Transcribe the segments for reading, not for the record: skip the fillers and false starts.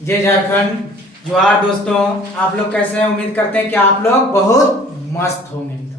जय झारखंड। जोहार दोस्तों, आप लोग कैसे हैं? उम्मीद करते हैं कि आप लोग बहुत मस्त होंगे एकदम।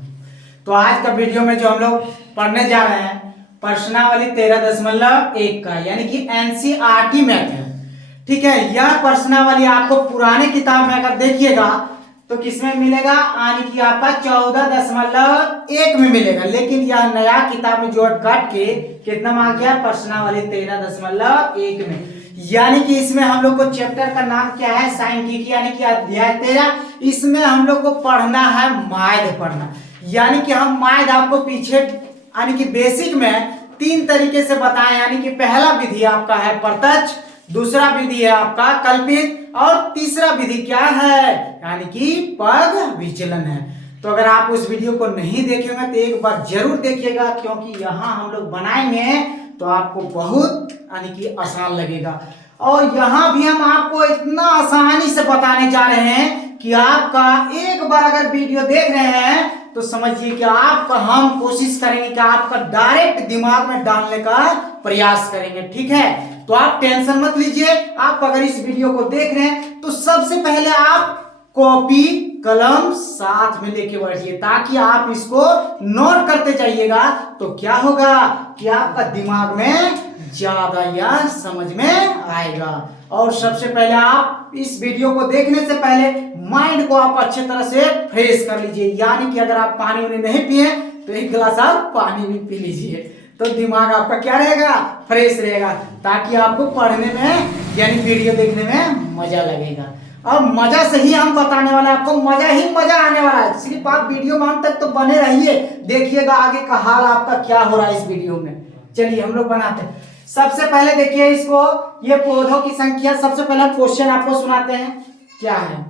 तो आज का वीडियो में जो हम लोग पढ़ने जा रहे हैं प्रश्नावली 13.1 का, यानी कि एनसीईआरटी मैथ है। ठीक है, यह प्रश्नावली आपको पुराने किताब में अगर देखिएगा तो किसमें मिलेगा, यानी कि आपका 14.1 में मिलेगा। लेकिन यह नया किताब में जोड़ काट के कितना आ गया, प्रश्नावली 13.1 में। यानी कि इसमें हम लोग को चैप्टर का नाम क्या है, सांख्यिकी, यानी कि अध्याय 13। इसमें हम लोग को पढ़ना है माध्य पढ़ना, यानी कि हम माध्य आपको पीछे यानी कि बेसिक में 3 तरीके से बताएं। यानी कि पहला विधि आपका है प्रत्यक्ष, दूसरा विधि है आपका कल्पित, और तीसरा विधि क्या है, यानी कि पग विचलन है। तो अगर आप उस वीडियो को नहीं देखेंगे तो एक बार जरूर देखिएगा, क्योंकि यहाँ हम लोग बनाएंगे तो आपको बहुत यानी कि आसान लगेगा। और यहाँ भी हम आपको इतना आसानी से बताने जा रहे हैं कि आपका एक बार अगर वीडियो देख रहे हैं तो समझिए कि आपका हम कोशिश करेंगे कि आपका डायरेक्ट दिमाग में डालने का प्रयास करेंगे। ठीक है, तो आप टेंशन मत लीजिए। आप अगर इस वीडियो को देख रहे हैं तो सबसे पहले आप कॉपी कलम साथ में लेके बैठिए, ताकि आप इसको नोट करते जाइएगा। तो क्या होगा कि आपका दिमाग में ज्यादा या समझ में आएगा। और सबसे पहले आप इस वीडियो को देखने से पहले माइंड को आप अच्छे तरह से फ्रेश कर लीजिए। यानी कि अगर आप पानी उन्हें नहीं पिए तो एक गिलास आप पानी भी पी लीजिए, तो दिमाग आपका क्या रहेगा, फ्रेश रहेगा, ताकि आपको पढ़ने में यानी वीडियो देखने में मजा लगेगा। अब मजा से ही हम बताने वाले हैं आपको, मजा ही मजा आने वाला है। सिर्फ आप वीडियो में अंत तक तो बने रहिए, देखिएगा आगे का हाल आपका क्या हो रहा है इस वीडियो में। चलिए हम लोग बनाते हैं। सबसे पहले देखिए इसको, ये पौधों की संख्या। सबसे पहले क्वेश्चन आपको सुनाते हैं, क्या है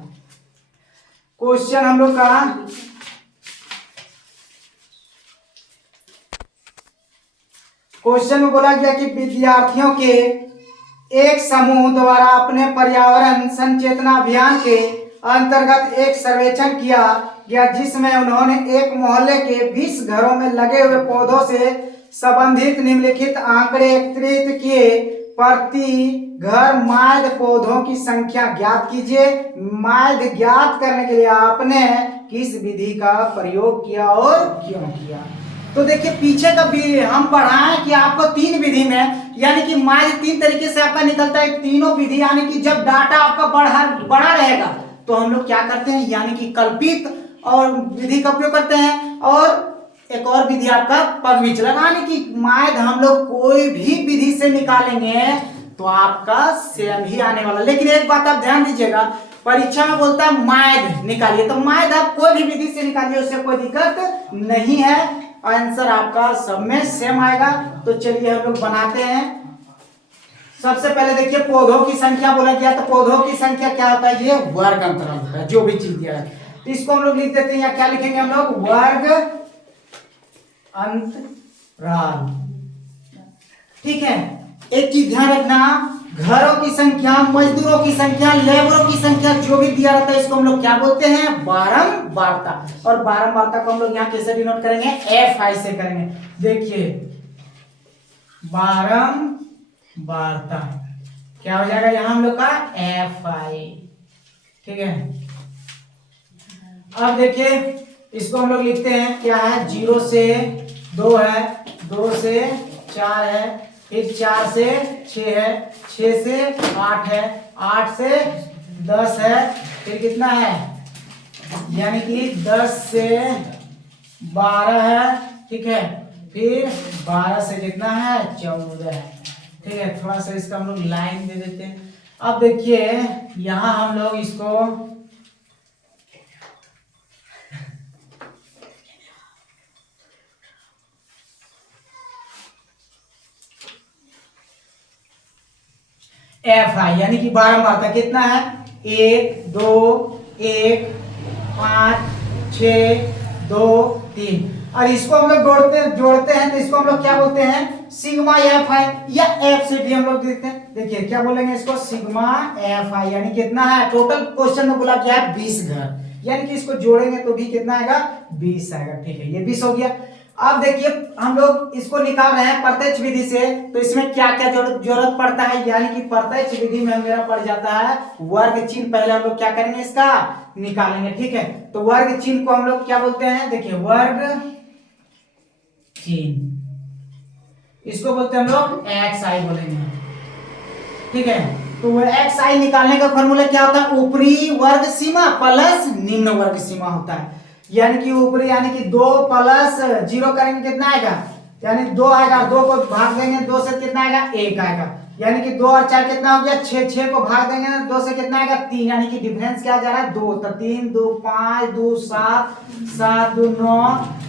क्वेश्चन हम लोग का। क्वेश्चन में बोला गया कि विद्यार्थियों के एक समूह द्वारा अपने पर्यावरण संचेतना अभियान के अंतर्गत एक सर्वेक्षण किया गया, जिसमें उन्होंने एक मोहल्ले के 20 घरों में लगे हुए पौधों से संबंधित निम्नलिखित आंकड़े एकत्रित किए। प्रति घर माध्य पौधों की संख्या ज्ञात कीजिए। माध्य ज्ञात करने के लिए आपने किस विधि का प्रयोग किया और क्यों किया। तो देखिए पीछे का भी हम पढ़ाएं कि आपको 3 विधि में, यानी कि माध्य 3 तरीके से आपका निकलता है। तीनों विधि यानी कि जब डाटा आपका बड़ा रहेगा तो हम लोग क्या करते हैं, यानी कि कल्पित और विधि का उपयोग करते हैं। और एक और विधि आपका पग विचलन, यानी कि माध्य हम लोग कोई भी विधि से निकालेंगे तो आपका सेम ही आने वाला। लेकिन एक बात आप ध्यान दीजिएगा, परीक्षा में बोलता है माध्य निकालिए, तो माध्य आप कोई भी विधि से निकालिए, उससे कोई दिक्कत नहीं है, आंसर आपका सब में सेम आएगा। तो चलिए हम लोग बनाते हैं। सबसे पहले देखिए पौधों की संख्या बोला गया, तो पौधों की संख्या क्या होता है, ये वर्ग अंतराल होता है, जो भी चीज दिया है। तो इसको हम लोग लिख देते हैं, या क्या लिखेंगे हम लोग, वर्ग अंतराल। ठीक है, एक चीज ध्यान रखना, घरों की संख्या, मजदूरों की संख्या, लेबरों की संख्या जो भी दिया रहता है इसको हम लोग क्या बोलते हैं, बारंबारता। और बारंबारता को हम लोग यहाँ कैसे डिनोट करेंगे, FI से करेंगे। देखिए बारंबारता क्या हो जाएगा यहाँ हम लोग का, FI। ठीक है, अब देखिए इसको हम लोग लिखते हैं, क्या है, 0 से 2 है, 2 से 4 है, फिर 4 से 6 है, 6 से 8 है, 8 से 10 है, फिर कितना है, यानी कि 10 से 12 है। ठीक है, फिर 12 से कितना है, 14 है। ठीक है, थोड़ा सा इसका हम लोग लाइन दे देते हैं। अब देखिए यहाँ हम लोग इसको FI यानी कि बारंबारता कितना है, 1 2 1 5 6 2 3। और इसको हम लोग जोड़ते हैं तो इसको हम लोग क्या बोलते हैं, सिग्मा FI, या F से भी हम लोग देखते हैं। देखिए क्या बोलेंगे इसको, सिग्मा FI, यानी कितना है, टोटल क्वेश्चन में बोला गया है 20 घर, यानी कि इसको जोड़ेंगे तो भी कितना आएगा, 20 आएगा। ठीक है, ये 20 हो गया। अब देखिए हम लोग इसको निकाल रहे हैं प्रत्यक्ष विधि से, तो इसमें क्या क्या जरूरत पड़ता है, यानी कि प्रत्यक्ष विधि में मेरा पड़ जाता है वर्ग चिन्ह। पहले हम लोग क्या करेंगे, इसका निकालेंगे, ठीक है। तो वर्ग चिन्ह को हम लोग क्या बोलते हैं, देखिए वर्ग चिन्ह, इसको बोलते हैं हम लोग एक्स आई बोलेंगे, ठीक है। तो एक्स आई निकालने का फॉर्मूला क्या होता है, ऊपरी वर्ग सीमा प्लस निम्न वर्ग सीमा होता है। यानी कि ऊपरी यानी कि 2 प्लस 0 करेंगे कितना आएगा, यानी 2 आएगा, 2 को भाग देंगे 2 से कितना आएगा, 1 आएगा। यानी कि 2 और 4 कितना हो गया, 6, 6 को भाग देंगे ना 2 से कितना आएगा, 3। यानी कि डिफरेंस क्या जा रहा है, 2। तो 3 2 5 2 7 7 2 9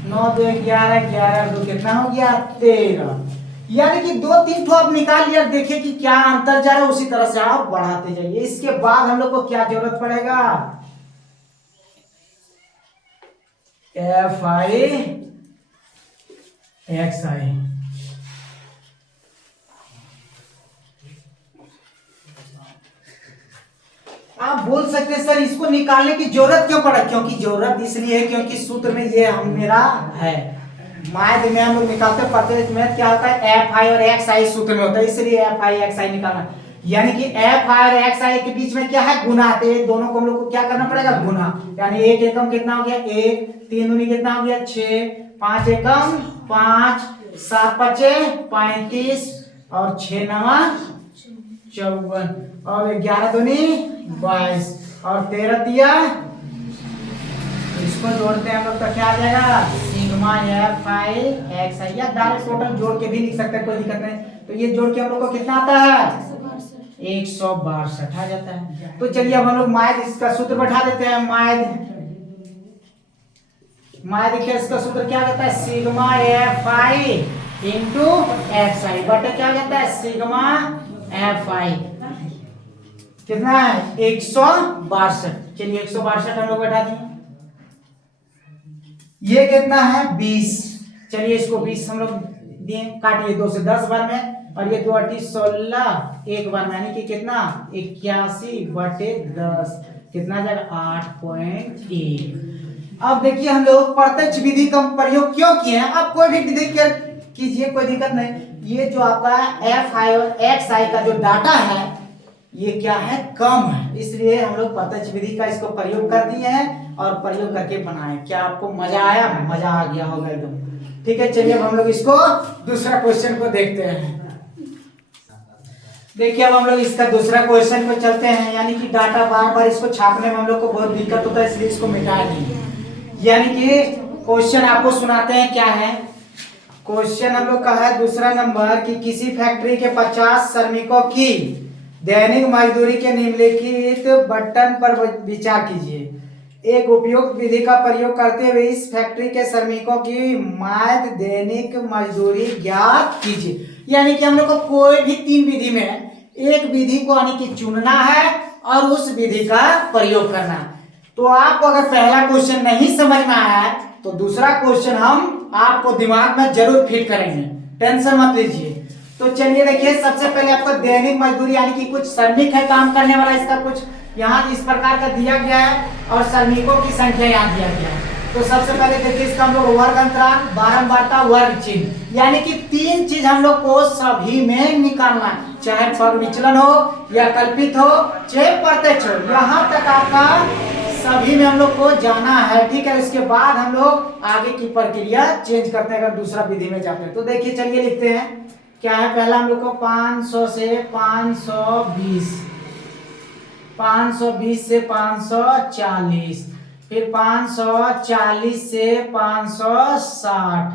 9 2 11 11 2 कितना हो गया, 13। यानी कि 2 3 तो आप निकाल लिया, देखिए कि क्या अंतर जा रहा है, उसी तरह से आप बढ़ाते जाइए। इसके बाद हम लोग को क्या जरूरत पड़ेगा, एफ आई एक्स आई। आप बोल सकते हैं सर इसको निकालने की जरूरत क्यों पड़ा, क्योंकि जरूरत इसलिए है क्योंकि सूत्र में ये हम मेरा है, मैथ में हम लोग निकालते हैं, प्रत्येक में क्या होता है, एफ आई और एक्स आई सूत्र में होता है, इसलिए एफ आई एक्स आई निकालना। यानी कि एफ आई और एक्स आई के बीच में क्या है, गुना। तो दोनों को हम लोग को क्या करना पड़ेगा, गुना। यानी 1 एकम कितना हो गया, 1, 3 दूनी कितना हो गया, 6, 5 एकम 5, 7 पचे 35 और 6 नवा 54 और 11 दूनी 22 और 13 दिया। इसको जोड़ते हैं हम लोग तो क्या आ जाएगा, सिग्मा एफ आई एक्स आई, या डायरेक्ट टोटल जोड़ के भी लिख सकते हैं, कोई दिक्कत नहीं। तो ये जोड़ के हम लोग को कितना आता है, 162 आ जाता है। तो चलिए अब हम लोग माइद इसका सूत्र बैठा देते हैं। माइद देखिए इसका सूत्र क्या कहता है, sigma F I into X I बटे क्या कहता है, सिग्मा एफ आई कितना है, 162। चलिए 162 हम लोग बैठा दिए। ये कितना है, 20। चलिए इसको 20 हम लोग दिए, काटिए 2 से 10 बार में, और ये 2 8 16 एक बार में, यानी कि कितना 81 बटे 10 कितना जाएगा, 8.1। अब देखिए हम लोग प्रत्यक्ष विधि का प्रयोग क्यों किए हैं, आप कोई भी विधि कीजिए कोई दिक्कत नहीं। ये जो आपका एफ आई और एक्स आई का जो डाटा है ये क्या है, कम है, इसलिए हम लोग प्रत्यक्ष विधि का इसको प्रयोग कर दिए हैं और प्रयोग करके बनाए। क्या आपको मजा आया, मजा आ गया होगा एकदम, ठीक है। चलिए अब हम लोग इसको दूसरा क्वेश्चन को देखते हैं। देखिए अब हम लोग इसका दूसरा क्वेश्चन पे चलते हैं। यानी कि डाटा बार बार इसको छापने में हम लोग को बहुत दिक्कत होता है, इसलिए इसको मिटा दिए। यानी कि क्वेश्चन आपको सुनाते हैं, क्या है क्वेश्चन हम लोग का है दूसरा नंबर, कि किसी फैक्ट्री के 50 श्रमिकों की दैनिक मजदूरी के निम्नलिखित बटन पर विचार कीजिए। एक उपयुक्त विधि का प्रयोग करते हुए इस फैक्ट्री के श्रमिकों की माद दैनिक मजदूरी ज्ञात कीजिए। यानी कि हम लोग को कोई भी 3 विधि में एक विधि को यानी कि चुनना है और उस विधि का प्रयोग करना है। तो आपको अगर पहला क्वेश्चन नहीं समझ में आया है तो दूसरा क्वेश्चन हम आपको दिमाग में जरूर फिट करेंगे, टेंशन मत लीजिए। तो चलिए देखिए, सबसे पहले आपको दैनिक मजदूरी यानी कि कुछ श्रमिक है काम करने वाला, इसका कुछ यहाँ इस प्रकार का दिया गया है और श्रमिकों की संख्या यहाँ दिया गया है। तो सबसे पहले देखिए इसका हम लोग वर्ग अंतराल, बारंबारता, वर्ग चिन्ह, यानी कि 3 चीज हम लोग को सभी में निकालना है, चाहे पग विचलन हो या कल्पित हो चाहे प्रत्यक्ष हो, यहाँ तक आपका सभी में हम लोग को जाना है, ठीक है। इसके बाद हम लोग आगे की प्रक्रिया चेंज करते हैं अगर दूसरा विधि में जाते हैं। तो देखिए चलिए लिखते हैं क्या है, पहला हम लोग को 500 से 520, 520 से 540, फिर 540 से 560,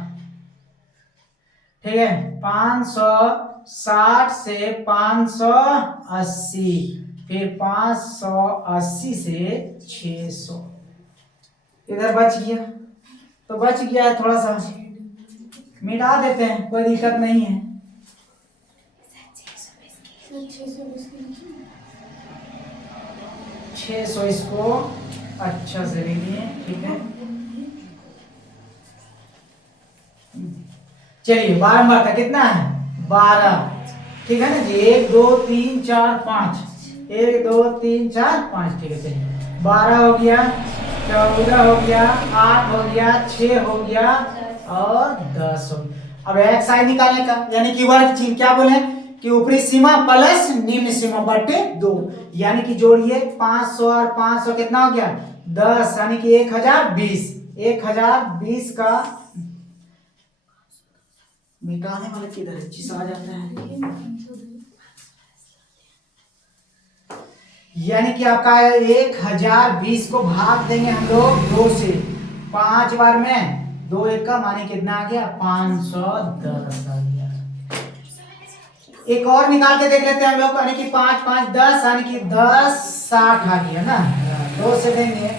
ठीक है, 560 से 580, फिर 580 से 600। इधर बच गया, तो बच गया है, थोड़ा सा मिटा देते हैं, कोई दिक्कत नहीं है। 600 इसको अच्छा से लिखिए, ठीक है। चलिए बारंबारता कितना है, 12, ठीक है ना जी। 1 2 3 4 5, 1 2 3 4 5, ठीक है। चलिए 12 हो गया, 14 हो गया, 8 हो गया, 6 हो गया, और 10 हो। अब एक्स आई निकालने का यानी कि वर्ग चिन्ह क्या बोले कि ऊपरी सीमा प्लस निम्न सीमा बटे 2, यानी कि जोड़िए 500 और 500 कितना हो गया 10, यानी कि 1020। 1020 का मिटाने वाले किधर है, चीज आ जाता है, यानी कि आपका 1020 को भाग देंगे हम लोग 2 से, 5 बार में 2 1 का माने कितना आ गया 510 आ गया। एक और निकाल के देख लेते हैं हम लोग, यानी कि 5 5 10, यानी कि 10 60 आ गया ना। 2 से देंगे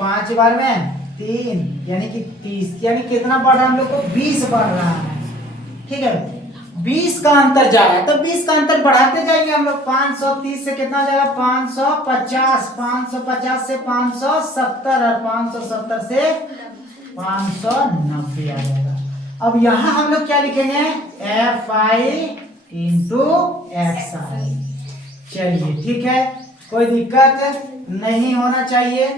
5 बार में 3, यानी कि 30, यानी कितना बढ़ रहा है हम लोग को 20 बढ़ रहा है। ठीक है 20 का अंतर जा रहा है, तो 20 का अंतर बढ़ाते जाएंगे हम लोग। 530 से कितना जाएगा 550, 550 से 570 और 570 से 590 आ जाएगा। अब यहाँ हम लोग क्या लिखेंगे एफ आई इंटू एक्स आई। चलिए ठीक है, कोई दिक्कत नहीं होना चाहिए।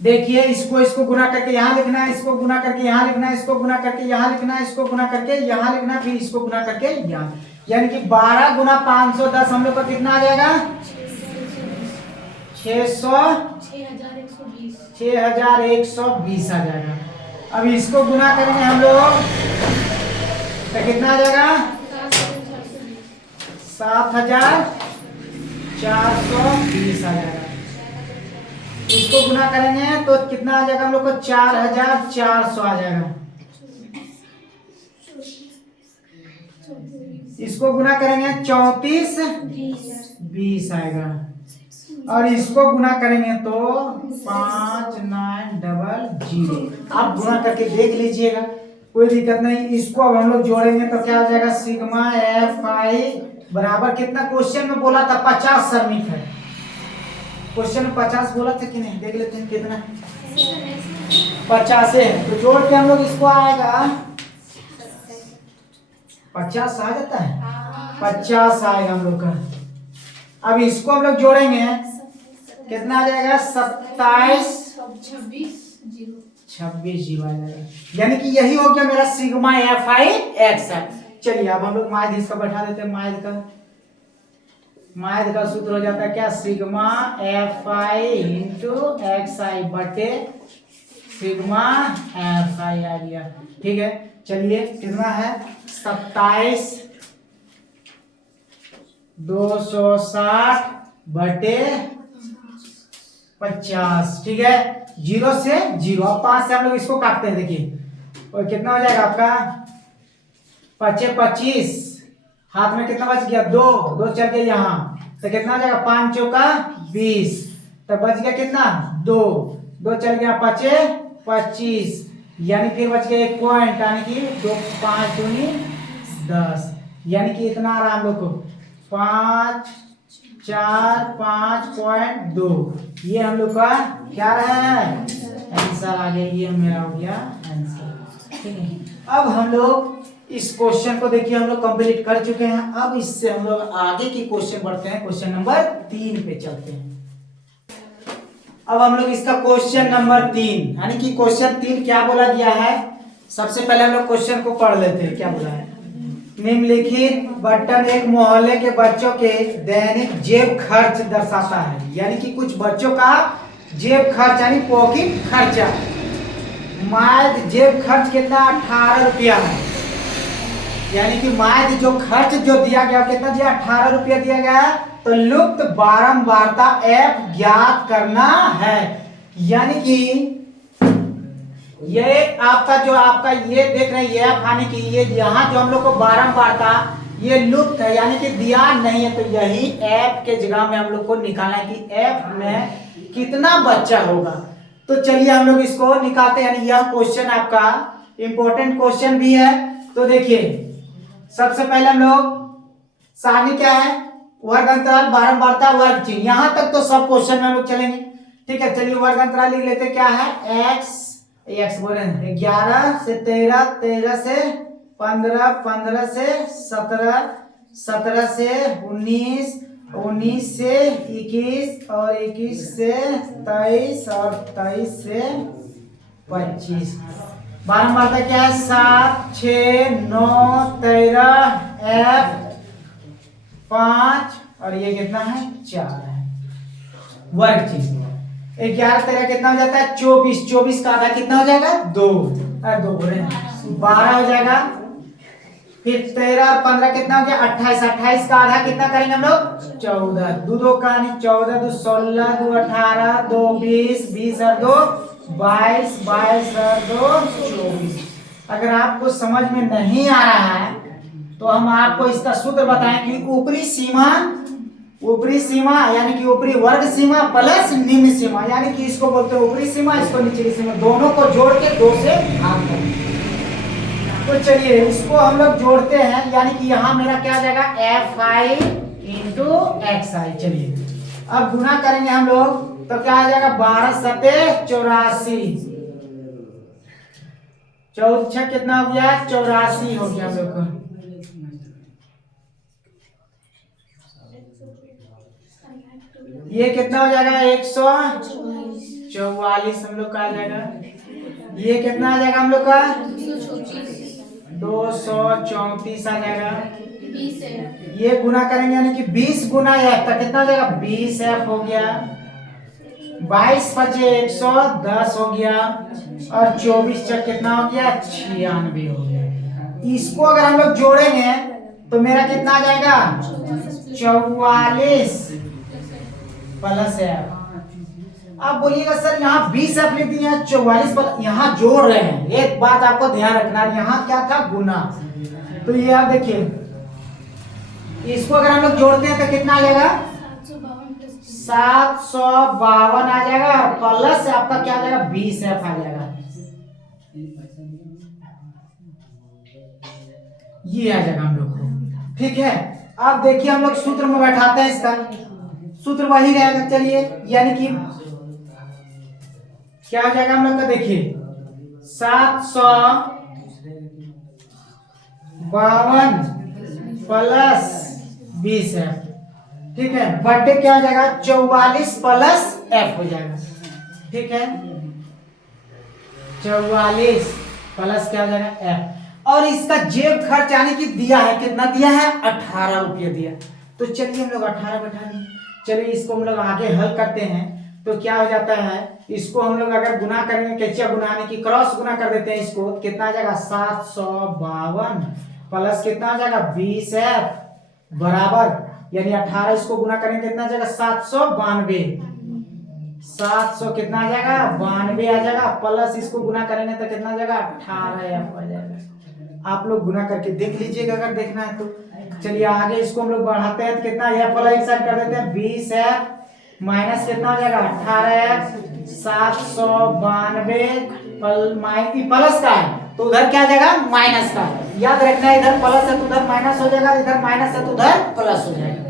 देखिए इसको गुना करके यहाँ लिखना है, इसको गुना करके यहाँ लिखना है, इसको गुना करके यहाँ लिखना है, इसको गुना करके यहाँ लिखना है, फिर इसको गुना करके यहाँ, यानी कि 12 गुना 510 हम लोग का कितना आ जाएगा 6120 आ जाएगा। अब इसको गुना करेंगे हम लोग तो कितना आ जाएगा 7420 आ जाएगा। इसको गुना करेंगे तो कितना आ जाएगा हम लोग को 4400 आ जाएगा। इसको गुना करेंगे 3420 आएगा, और इसको गुना करेंगे तो 5900। आप गुना करके देख लीजिएगा, कोई दिक्कत नहीं। इसको अब हम लोग जोड़ेंगे तो क्या हो जाएगा सिग्मा एफ आई बराबर कितना क्वेश्चन में बोला था 50 श्रमिक है, क्वेश्चन में 50 बोला था कि नहीं, देख लेते हैं कितना 50 है, तो जोड़ के हम लोग इसको आएगा 50 आ जाता है 50 आएगा हम लोग का। अब इसको हम लोग जोड़ेंगे कितना आ जाएगा 26 जीरो आ जाएगा, यानी कि यही हो गया मेरा सिग्मा एफ आई एक्स है। चलिए अब हम लोग माइनस इसका बैठा देते हैं, माइनस का सूत्र हो जाता है क्या sigma F I into X I बटे सिग्मा एफ आई आ गया। ठीक है चलिए कितना है 27260 बटे 50। ठीक है 0 से 0, अब 5 से हम लोग इसको काटते हैं, देखिए और कितना हो जाएगा आपका 25, हाथ में कितना बच गया 2 चल के यहाँ तो कितना हो जाएगा 5 चौका 20, तो बच गया कितना 2 चल गया 25, यानी फिर बच गया 1 पॉइंट, यानी कि 2 5 दूनी 10, यानी कि इतना आ रहा हम लोग को 545.2। ये हम लोग का क्या रहा है आंसर आ गया, ये मेरा हो गया आंसर। ठीक है अब हम लोग इस क्वेश्चन को देखिए हम लोग कंप्लीट कर चुके हैं। अब इससे हम लोग आगे की क्वेश्चन बढ़ते हैं, क्वेश्चन नंबर 3 पे चलते हैं। अब हम लोग इसका क्वेश्चन नंबर 3 यानी कि क्वेश्चन 3 क्या बोला गया है, सबसे पहले हम लोग क्वेश्चन को पढ़ लेते हैं। क्या बोला है निम्नलिखित बटन एक मोहल्ले के बच्चों के दैनिक जेब खर्च दर्शाता है, यानी कि कुछ बच्चों का जेब खर्च यानी पॉकेट खर्चा। माद जेब खर्च कितना 18 रुपया है, यानी कि माद जो खर्च जो दिया गया कितना दिया 18 रुपया दिया गया है, तो लुप्त बारंबारता एफ ज्ञात करना है। यानी कि ये आपका जो आपका ये देख रहे हैं ये यानी कि ये यहाँ जो हम लोग को बारंबारता ये लुप्त है, यानी कि दिया नहीं है, तो यही एफ के जगह में हम लोग को निकालना है कि एफ में कितना बच्चा होगा। तो चलिए हम लोग इसको निकालते हैं, यानी यह क्वेश्चन आपका इंपॉर्टेंट क्वेश्चन भी है। तो देखिए सबसे पहले हम लोग सारणी क्या है वर्ग अंतराल बारंबारता वर्ग चिन्ह, यहां तक तो सब क्वेश्चन में हम लोग चलेंगे। ठीक है चलिए वर्ग अंतराल लिख लेते क्या है एक्स बोले 11 से 13, 13 से 15, 15 से 17, 17 से 19, 19 से 21 और 21 से 23 और 23 से 25। 12 में बढ़ता क्या है 7 6 9 13 F 5 और ये कितना है 4 है वर्ग चीज। 11 13 कितना हो जाता है 24, 24 का आधा कितना हो जाएगा 2, 2 बोले 12 हो जाएगा। फिर 13 और 15 कितना हो गया 28, 28 का आधा कितना करेंगे हम लोग 14, 2 2 कहानी 14 2 16 2 18 2 20, 20 और 2 22, 22 और 2 24। अगर आपको समझ में नहीं आ रहा है तो हम आपको इसका सूत्र बताएं कि ऊपरी सीमा यानी कि ऊपरी वर्ग सीमा प्लस निम्न सीमा, यानी कि इसको बोलते हैं ऊपरी सीमा, इसको निचली सीमा, दोनों को जोड़ के 2 से भाग करें। तो चलिए इसको हम लोग जोड़ते हैं, यानी कि यहाँ मेरा क्या आ जाएगा fi इंटू xi। चलिए अब गुना करेंगे हम लोग तो क्या आ जाएगा 12 सते 84, 14 छह कितना हो गया 84 हो गया हम लोग को। ये कितना हो जाएगा 144 हम लोग का आ जाएगा। ये कितना आ जाएगा हम लोग का 234 आ जाएगा। ये गुना करेंगे यानी कि 20 गुना f तक कितना हो जाएगा 20f हो गया। 22 पचे 110 हो गया और 24 चक कितना हो गया 96 हो गया। इसको अगर हम लोग जोड़ेंगे तो मेरा कितना आ जाएगा 44 प्लस f। आप बोलिएगा सर यहाँ 20 एफ लिख दिए 44 पर यहाँ जोड़ रहे हैं, एक बात आपको ध्यान रखना यहाँ क्या था गुना। तो ये आप देखिए इसको अगर हम लोग जोड़ते हैं तो कितना आ जाएगा 752 आ जाएगा और प्लस आपका क्या आ जाएगा 20 एफ आ जाएगा। ये आ जाएगा हम लोग को, ठीक है। अब देखिए हम लोग सूत्र में बैठाते हैं, इसका सूत्र वही रहेगा। चलिए यानी कि क्या हो जाएगा हम लोग का देखिए 752 प्लस 20 एफ, ठीक है। बर्थडे क्या हो जाएगा 44 प्लस एफ हो जाएगा, ठीक है। 44 प्लस क्या हो जाएगा एफ। और इसका जेब खर्च यानी कि दिया है, कितना दिया है 18 रुपये दिया। तो चलिए हम लोग 18 बैठा दें। चलिए इसको हम लोग आगे हल करते हैं तो क्या हो जाता है, इसको हम लोग अगर गुना करेंगे कैचिया गुना यानी कि क्रॉस गुना कर देते हैं, इसको कितना आ जाएगा 752 प्लस कितना आ जाएगा 20f बराबर यानी 18, इसको गुना करेंगे कितना आ जाएगा 792, 700 कितना आ जाएगा 92 आ जाएगा प्लस इसको गुना करेंगे तो कितना आ जाएगा 18f आ जाएगा। आप लोग गुना करके देख लीजिएगा अगर देखना है तो। चलिए आगे इसको हम लोग बढ़ाते हैं तो कितना f वाला एक साइड कर देते हैं 20f माइनस कितना हो जाएगा 18f 792 प्लस का है तो उधर क्या आ जाएगा माइनस का। याद रखना है इधर प्लस है तो उधर माइनस हो जाएगा, इधर माइनस है तो उधर प्लस हो जाएगा।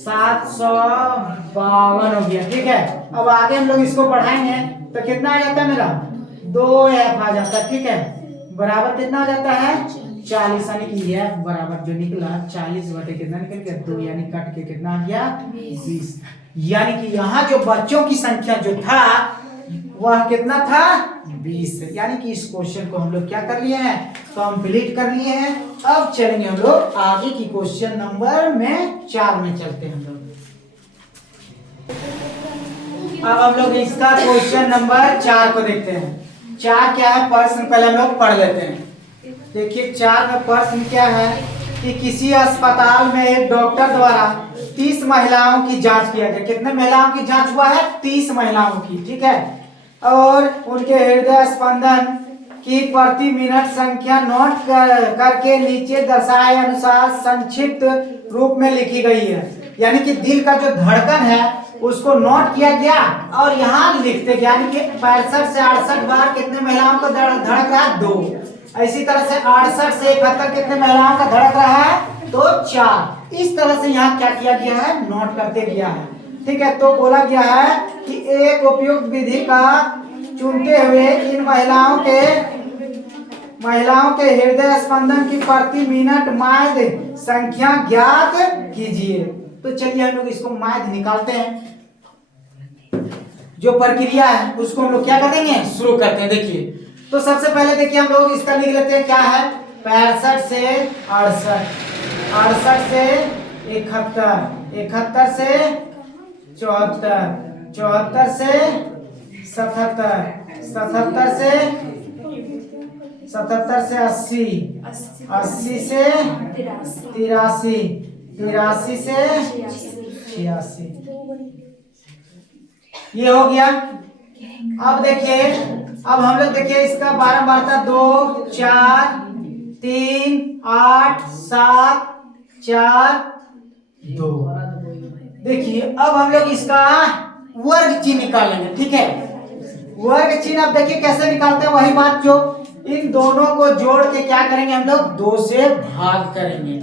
752 हो गया, ठीक है। अब आगे हम लोग इसको बढ़ाएंगे तो कितना आ जाता है मेरा 2f आ जाता है, ठीक है। बराबर कितना हो जाता है 40 यानी कि f बराबर जो निकला 40 बटे कितना निकल गया 2 यानी कट के कितना आ गया 20। यानी कि यहाँ जो बच्चों की संख्या जो था वह कितना था 20। यानी कि इस क्वेश्चन को हम लोग क्या कर लिए हैं कंप्लीट कर लिए हैं। अब चलेंगे हम लोग आगे की क्वेश्चन नंबर में 4 में चलते हैं हम लोग। अब हम लोग इसका क्वेश्चन नंबर 4 को देखते हैं। 4 क्या है प्रश्न पहले हम लोग पढ़ लेते हैं। देखिए 4 में प्रश्न क्या है कि किसी अस्पताल में एक डॉक्टर द्वारा 30 महिलाओं की जांच किया गया। कितने महिलाओं की जांच हुआ है 30 महिलाओं की, ठीक है। और उनके हृदय स्पंदन की प्रति मिनट संख्या नोट करके नीचे दर्शाए अनुसार संक्षिप्त रूप में लिखी गई है। यानी कि दिल का जो धड़कन है उसको नोट किया गया और यहाँ लिखते गया, यानी कि 65 से 68 बार कितने महिलाओं को धड़क रहा है 2। इसी तरह से 68 से 71 कितने महिलाओं का धड़क रहा है तो 4। इस तरह से यहाँ क्या किया गया है नोट करते गया है, ठीक है। तो बोला गया है कि एक उपयुक्त विधि का चुनते हुए इन महिलाओं के हृदय स्पंदन की प्रति मिनट माध्य संख्या ज्ञात कीजिए। तो चलिए हम लोग इसको माध्य निकालते हैं। जो प्रक्रिया है उसको हम लोग क्या कर देंगे शुरू करते हैं। देखिए तो सबसे पहले देखिए हम लोग इसका लिख लेते हैं, क्या है 65 से 68, 68 से 71, 71 से 74, 74 से 77, 77 से 77 से 80, 80 से 83, 83 से 86। ये हो गया। अब देखिए, अब हम लोग देखिए इसका 12 बढ़ता 2 4 3 8 7 4 2। देखिए अब हम लोग इसका वर्ग चिन्ह निकालेंगे, ठीक है। वर्ग चिन्ह अब देखिए कैसे निकालते हैं, वही बात जो इन दोनों को जोड़ के क्या करेंगे हम लोग 2 से भाग करेंगे।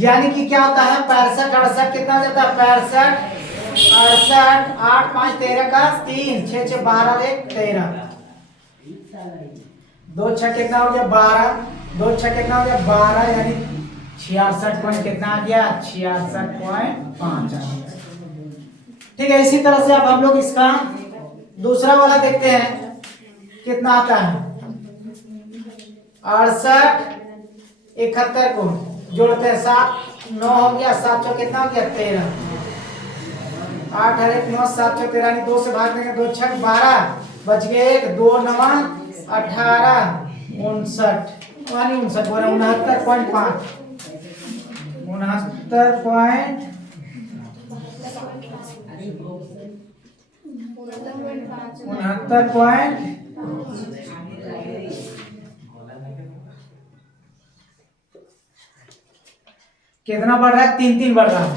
यानी कि क्या होता है 65 68 कितना हो जाता है 65 68 8 5 13 का 3 6 6 12 1 13, 2 6 कितना हो गया 12, 2 6 कितना हो गया 12, यानी 66 पॉइंट कितना आ गया 66.5 आ गया। ठीक है, इसी तरह से अब हम लोग इसका दूसरा वाला देखते हैं कितना आता है। 68 71 को जोड़ते हैं 7 9 हो गया, 7 6 कितना हो गया 13, 8 और 1 9 7 6 13, 2 से भाग देंगे 2 6 12, बच गए 1 2 9 18 59, 69.5 69.5 कितना बढ़ रहा है 3 3 बढ़ रहा है,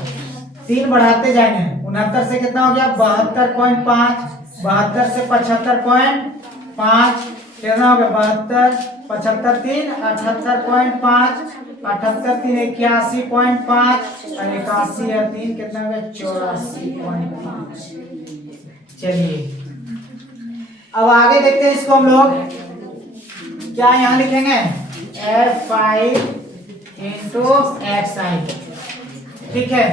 3 बढ़ाते जाएंगे। 69 से कितना हो गया 72.5, 72 से 75.5 कितना हो गया 72 75 3 78.5, 78 3 81.5 और 81 और 3 कितना हो गया 84.5। चलिए अब आगे देखते हैं इसको हम लोग क्या यहाँ लिखेंगे F5 इंटू XI, ठीक है।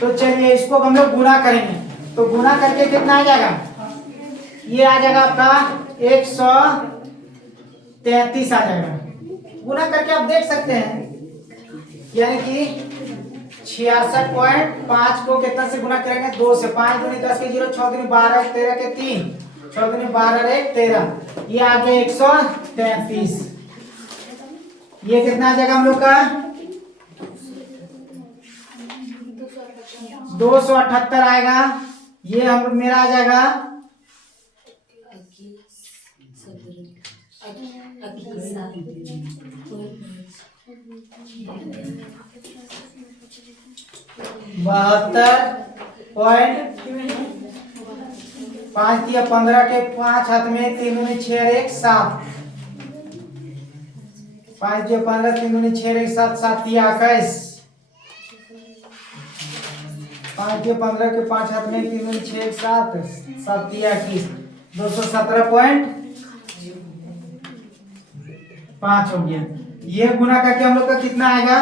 तो चलिए इसको हम लोग गुणा करेंगे, तो गुणा करके कितना आ जाएगा, ये आ जाएगा आपका 133 आ जाएगा। गुणा करके आप देख सकते हैं, यानी कि 66.5 को कितना से गुणा करेंगे 2 से, 5 दूनी 10 के 0, 6 दूनी 12 13 के 3, 6 दूनी 12 1 13, ये आ गया 133। ये कितना आ जाएगा हम लोग का 278 आएगा। ये हम मेरा आ जाएगा 72.5 दिया, 15 के 5 हाथ में 3 दूनी 6 और 1 7, 5 दिया 15 3 दूनी 6 और 1 7, 7 दिया 21, 5 दिया 15 के 5 हाथ में 3 दूनी 6 1 7, 7 दिया 21, 217.5 हो गया। ये गुना करके हम लोग का कितना आएगा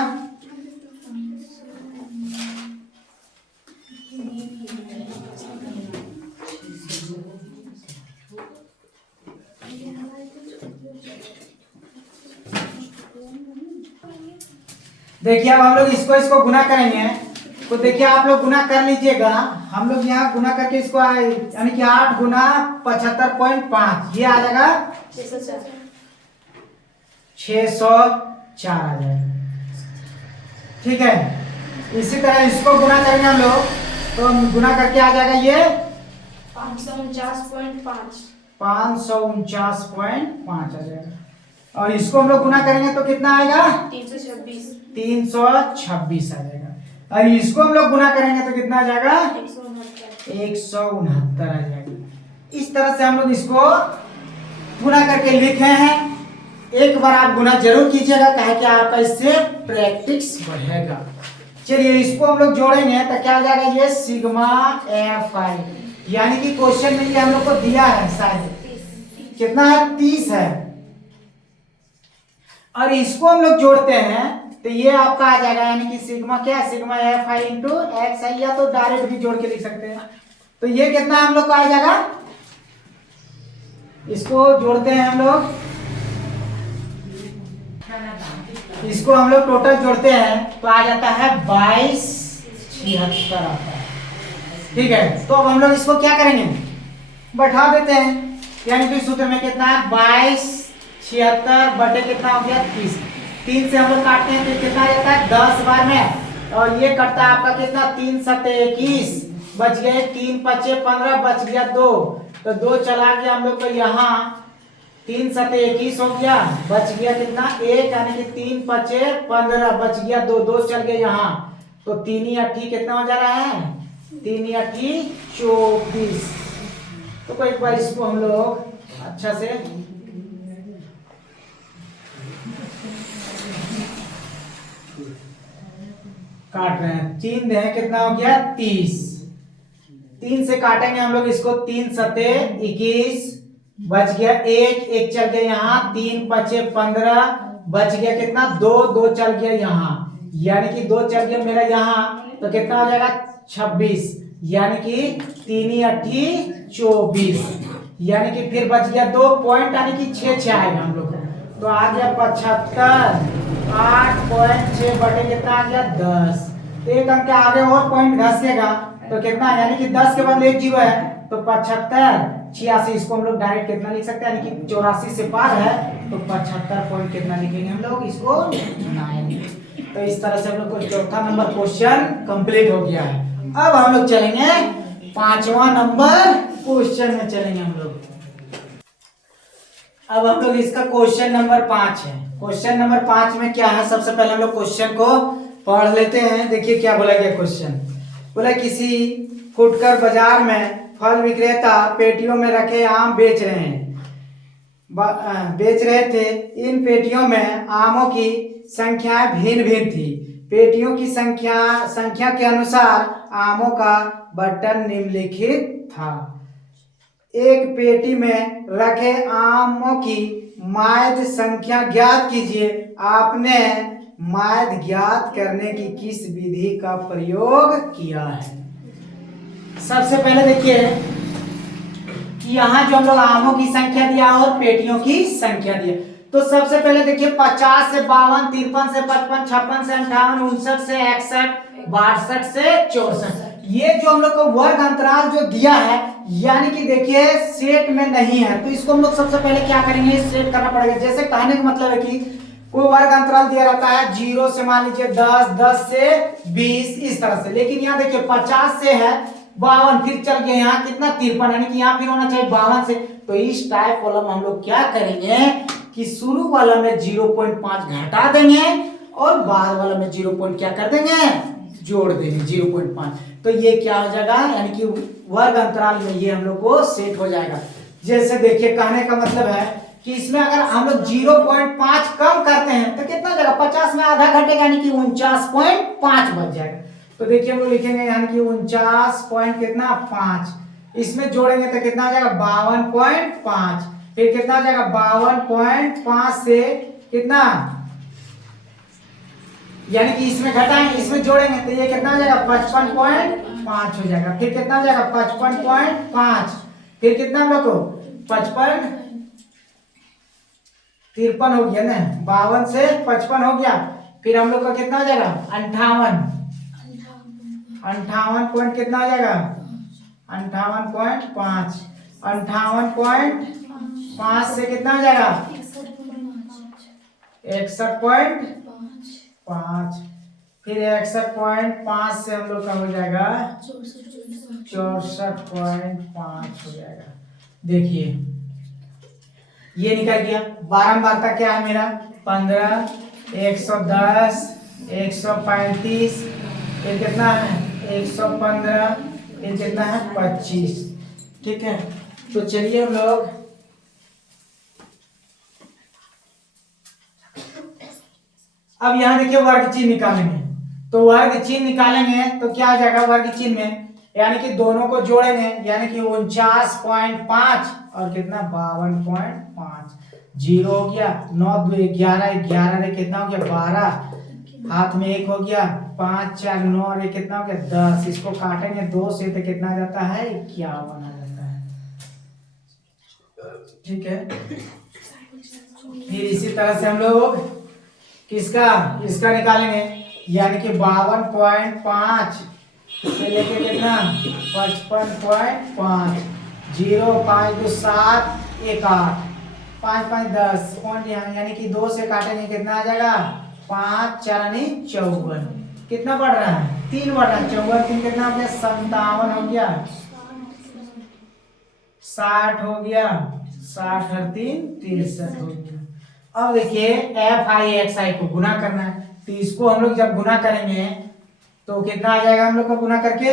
देखिए अब हम लोग इसको गुना करेंगे, तो देखिए आप लोग गुना कर लीजिएगा। हम लोग यहाँ गुना करके इसको आए, यानी कि 8 गुना 75.5, ये आ जाएगा 604 आ जाएगा, ठीक है। इसी तरह इसको गुना करेंगे हम लोग, तो गुना करके आ जाएगा ये 549.5 आ जाएगा। और इसको हम लोग गुना करेंगे तो कितना आएगा 326 आ जाएगा। और इसको हम लोग गुना करेंगे तो कितना आ जाएगा 169 आ जाएगा। इस तरह से हम लोग इसको गुना करके लिखे हैं। एक बार आप गुना जरूर कीजिएगा, कहे कि आपका इससे प्रैक्टिस बढ़ेगा। चलिए इसको हम लोग जोड़ेंगे तो क्या आ जाएगा ये सिग्मा Fi, यानी कि क्वेश्चन में ये हम लोग को दिया है शायद कितना है 30 है। और इसको हम लोग जोड़ते हैं तो ये आपका आ जाएगा, यानी कि सिग्मा क्या है सिग्मा Fi इंटू XI, या तो डायरेक्ट भी जोड़ के लिख सकते हैं। तो ये कितना हम लोग को आ जाएगा, इसको जोड़ते हैं हम लोग इसको हम लोग टोटल जोड़ते हैं तो आ जाता है 2276 आता है। ठीक है, तो अब हम लोग इसको क्या करेंगे, बैठा देते हैं। यानी कि सूत्र में कितना है 2276 बटे कितना हो गया 30। 3 से हम लोग काटते हैं तो कितना रहता है 10 बार में, और ये कटता है आपका कितना 3 सते 21, बच गए 3 पचे 15, बच गया 2, तो 2 चला गया हम लोग को यहाँ 3 सते 21 हो गया, बच गया कितना 1, यानी कि 3 पचे 15, बच गया 2, 2 चल गया यहाँ, तो 3 8 कितना हो जा रहा है 3 8 24। तो कोई एक बार इसको हम लोग अच्छा से काट रहे हैं। 3 दे कितना हो गया 30, 3 से काटेंगे हम लोग इसको 3 सते 21, बच गया 1, 1 चल गया यहाँ 3 पचे 15, बच गया कितना 2, 2 चल गया यहाँ, यानी कि 2 चल गया मेरा यहाँ, तो कितना हो जाएगा 26, यानी कि 3 8 24, यानी कि फिर बच गया 2 पॉइंट, यानी कि 6 6 आएगा हम लोग, तो आ गया 75, 8.6 बटे कितना आ गया 10। तो एक अंक के आगे और पॉइंट घसेगा तो कितना, यानी कि 10 के बाद 1 जीरो है तो 75 86, इसको हम लोग डायरेक्ट कितना लिख सकते हैं, यानी कि 84 से पार है तो 75 पॉइंट कितना लिखेंगे हम लोग इसको 9। तो इस तरह से हम लोग को चौथा नंबर क्वेश्चन कंप्लीट हो गया है। अब हम लोग चलेंगे 5वां नंबर क्वेश्चन में चलेंगे हम लोग। अब हम लोग इसका क्वेश्चन नंबर 5 है। क्वेश्चन नंबर 5 में क्या है, सबसे पहले हम लोग क्वेश्चन को पढ़ लेते हैं। देखिए क्या बोला गया क्वेश्चन, बोला किसी फुटकर बाजार में फल विक्रेता पेटियों में रखे आम बेच रहे थे। इन पेटियों में आमों की संख्याएं भिन्न भिन्न थी। पेटियों की संख्या के अनुसार आमों का बटन निम्नलिखित था। एक पेटी में रखे आमों की माध्य संख्या ज्ञात कीजिए। आपने माध्य ज्ञात करने की किस विधि का प्रयोग किया है। सबसे पहले देखिए कि यहाँ जो हम लोग आमों की संख्या दिया और पेटियों की संख्या दिया, तो सबसे पहले देखिए 50 से 52, 53 से 55, 56 से 58, 59 से 61, 62 से 64, ये जो हम लोग को वर्ग अंतराल जो दिया है, यानी कि देखिए सेट में नहीं है, तो इसको हम लोग सबसे पहले क्या करेंगे, सेट करना पड़ेगा। जैसे कहने का मतलब है कि कोई वर्ग अंतराल दिया रहता है 0 से मान लीजिए 10, 10 से 20, इस तरह से, लेकिन यहाँ देखिए 50 से है 52, फिर चल गया यहाँ कितना 53, यानी कि यहाँ फिर होना चाहिए 52 से। तो इस टाइप वाला में हम लोग क्या करेंगे कि शुरू वाला में 0.5 घटा देंगे और बाद वाला में 0. क्या कर देंगे, जोड़ देंगे 0.5। तो ये क्या हो जाएगा, यानी कि वर्ग अंतराल में ये हम लोग को सेट हो जाएगा। जैसे देखिए कहने का मतलब है कि इसमें अगर हम लोग 0.5 कम करते हैं तो कितना हो जाएगा, 50 में आधा घटेगा, यानी कि 49.5 बच जाएगा। तो देखिए हम लोग लिखेंगे यानी कि 49 पॉइंट कितना 5, इसमें जोड़ेंगे तो कितना आ जाएगा 52.5, फिर कितना आ जाएगा 52.5 से कितना, यानी कि इसमें घटाएंगे इसमें जोड़ेंगे तो ये कितना आ जाएगा 55.5 हो जाएगा। फिर कितना आ जाएगा 55.5, फिर कितना हम लोग को 55, 53 हो गया ना, 52 से 55 हो गया, फिर हम लोग का कितना हो जाएगा 58 पॉइंट कितना आ जाएगा 58.5, 58.5 से कितना हो जाएगा 61.5, फिर 61.5 से हम लोग का हो जाएगा 64.5 हो जाएगा। देखिए ये निकल गया। बारंबारता क्या है मेरा 15, 110, 135, ये कितना है 115, ये कितना है 25। ठीक है, तो चलिए हम लोग अब यहाँ देखिए वर्ग चिन्ह निकालेंगे। तो वर्ग चिन्ह निकालेंगे तो क्या आ जाएगा वर्ग चिन्ह में, यानी कि दोनों को जोड़ेंगे, यानी कि 49.5 और कितना 52.5, 0 हो गया, 9 2 11, 11 रे कितना हो गया 12, हाथ में 1 हो गया, 5 4 9 रे कितना हो गया 10, इसको काटेंगे 2 से तो कितना आ जाता है 51 आ जाता है। ठीक है, फिर इसी तरह से हम लोग किसका, इसका निकालेंगे, यानी कि 52.5 से लेके कितना 55.5, 0 5 2 7 1 8 5 5 10 पॉइंट यहाँ, यानी कि 2 से काटेंगे कितना आ जाएगा 5 4 54, कितना बढ़ रहा है 3 बढ़ रहा है, 54 3 कितना हो गया 57 हो गया, 60 हो गया, 60 और 3 63 हो गया। अब देखिए एफ आई एक्स आई को गुना करना है, तो इसको हम लोग जब गुना करेंगे तो कितना आ जाएगा हम लोग को गुना करके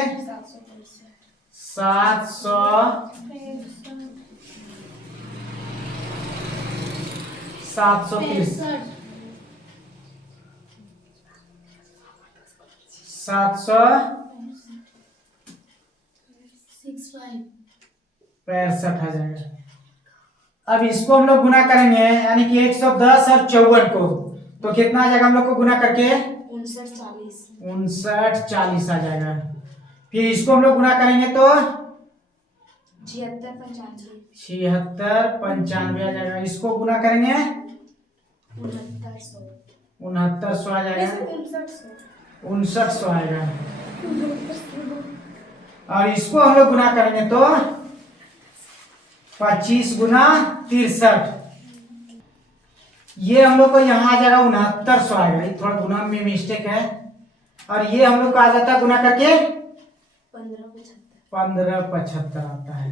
765 आ जाएगा। अब इसको हम लोग गुना करेंगे, यानी कि 110 और 54 को, तो कितना आ जाएगा हम लोग को गुना करके 59 40 आ जाएगा। फिर इसको हम लोग गुना करेंगे तो 76 95 आ जाएगा। इसको गुना करेंगे 6900 आ जाएगा, 5900 आएगा। और इसको हम लोग गुना करेंगे तो 25 गुना 63, ये हम लोग को यहाँ आ जाएगा 6900 आएगा, ये थोड़ा गुना में मिस्टेक है। और ये हम लोग को आ जाता है गुना करके 1575 आता है।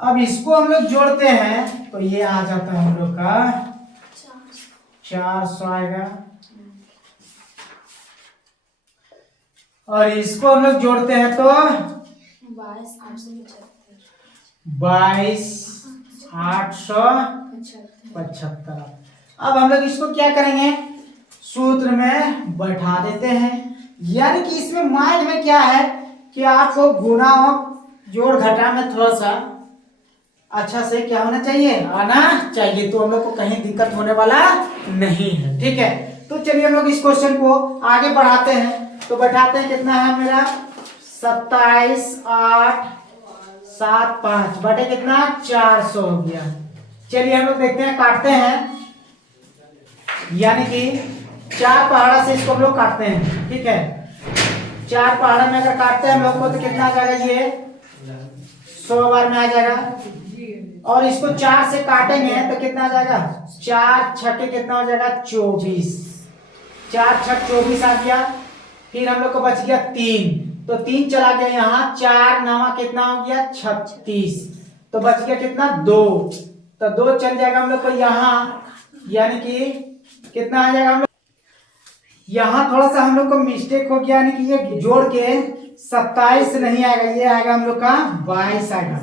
अब इसको हम लोग जोड़ते हैं तो ये आ जाता है हम लोग का 400 आएगा। और इसको हम लोग जोड़ते हैं तो 22,875। अब हम लोग इसको क्या करेंगे, सूत्र में बैठा देते हैं, यानी कि इसमें माइंड में क्या है कि आपको गुना और जोड़ घटा में थोड़ा सा अच्छा से क्या होना चाहिए, आना चाहिए, तो हम लोग को कहीं दिक्कत होने वाला नहीं है। ठीक है, तो चलिए हम लोग इस क्वेश्चन को आगे बढ़ाते हैं। तो बैठाते हैं, कितना है मेरा 27,875 बटे कितना 400 हो गया। चलिए हम लोग देखते हैं, काटते हैं, यानी कि 4 पहाड़ा से इसको हम लोग काटते हैं। ठीक है, 4 पहाड़ा में अगर काटते हैं हम लोग को तो कितना आ जाएगा, ये 100 बार में आ जाएगा। और इसको 4 से काटेंगे तो कितना आ जाएगा, 4 छक्के कितना हो जाएगा 24, 4 छक 24 आ गया। फिर हम लोग को बच गया 3, तो 3 चला गया यहाँ, 4 9 कितना हो गया 36, तो बच गया कितना 2, तो 2 चल जाएगा हम लोग को यहाँ, यानी कि कितना आ जाएगा हम लोग, यहाँ थोड़ा सा हम लोग को मिस्टेक हो गया, यानी कि ये जोड़ के 27 नहीं आएगा, ये आएगा हम लोग का 22 आएगा,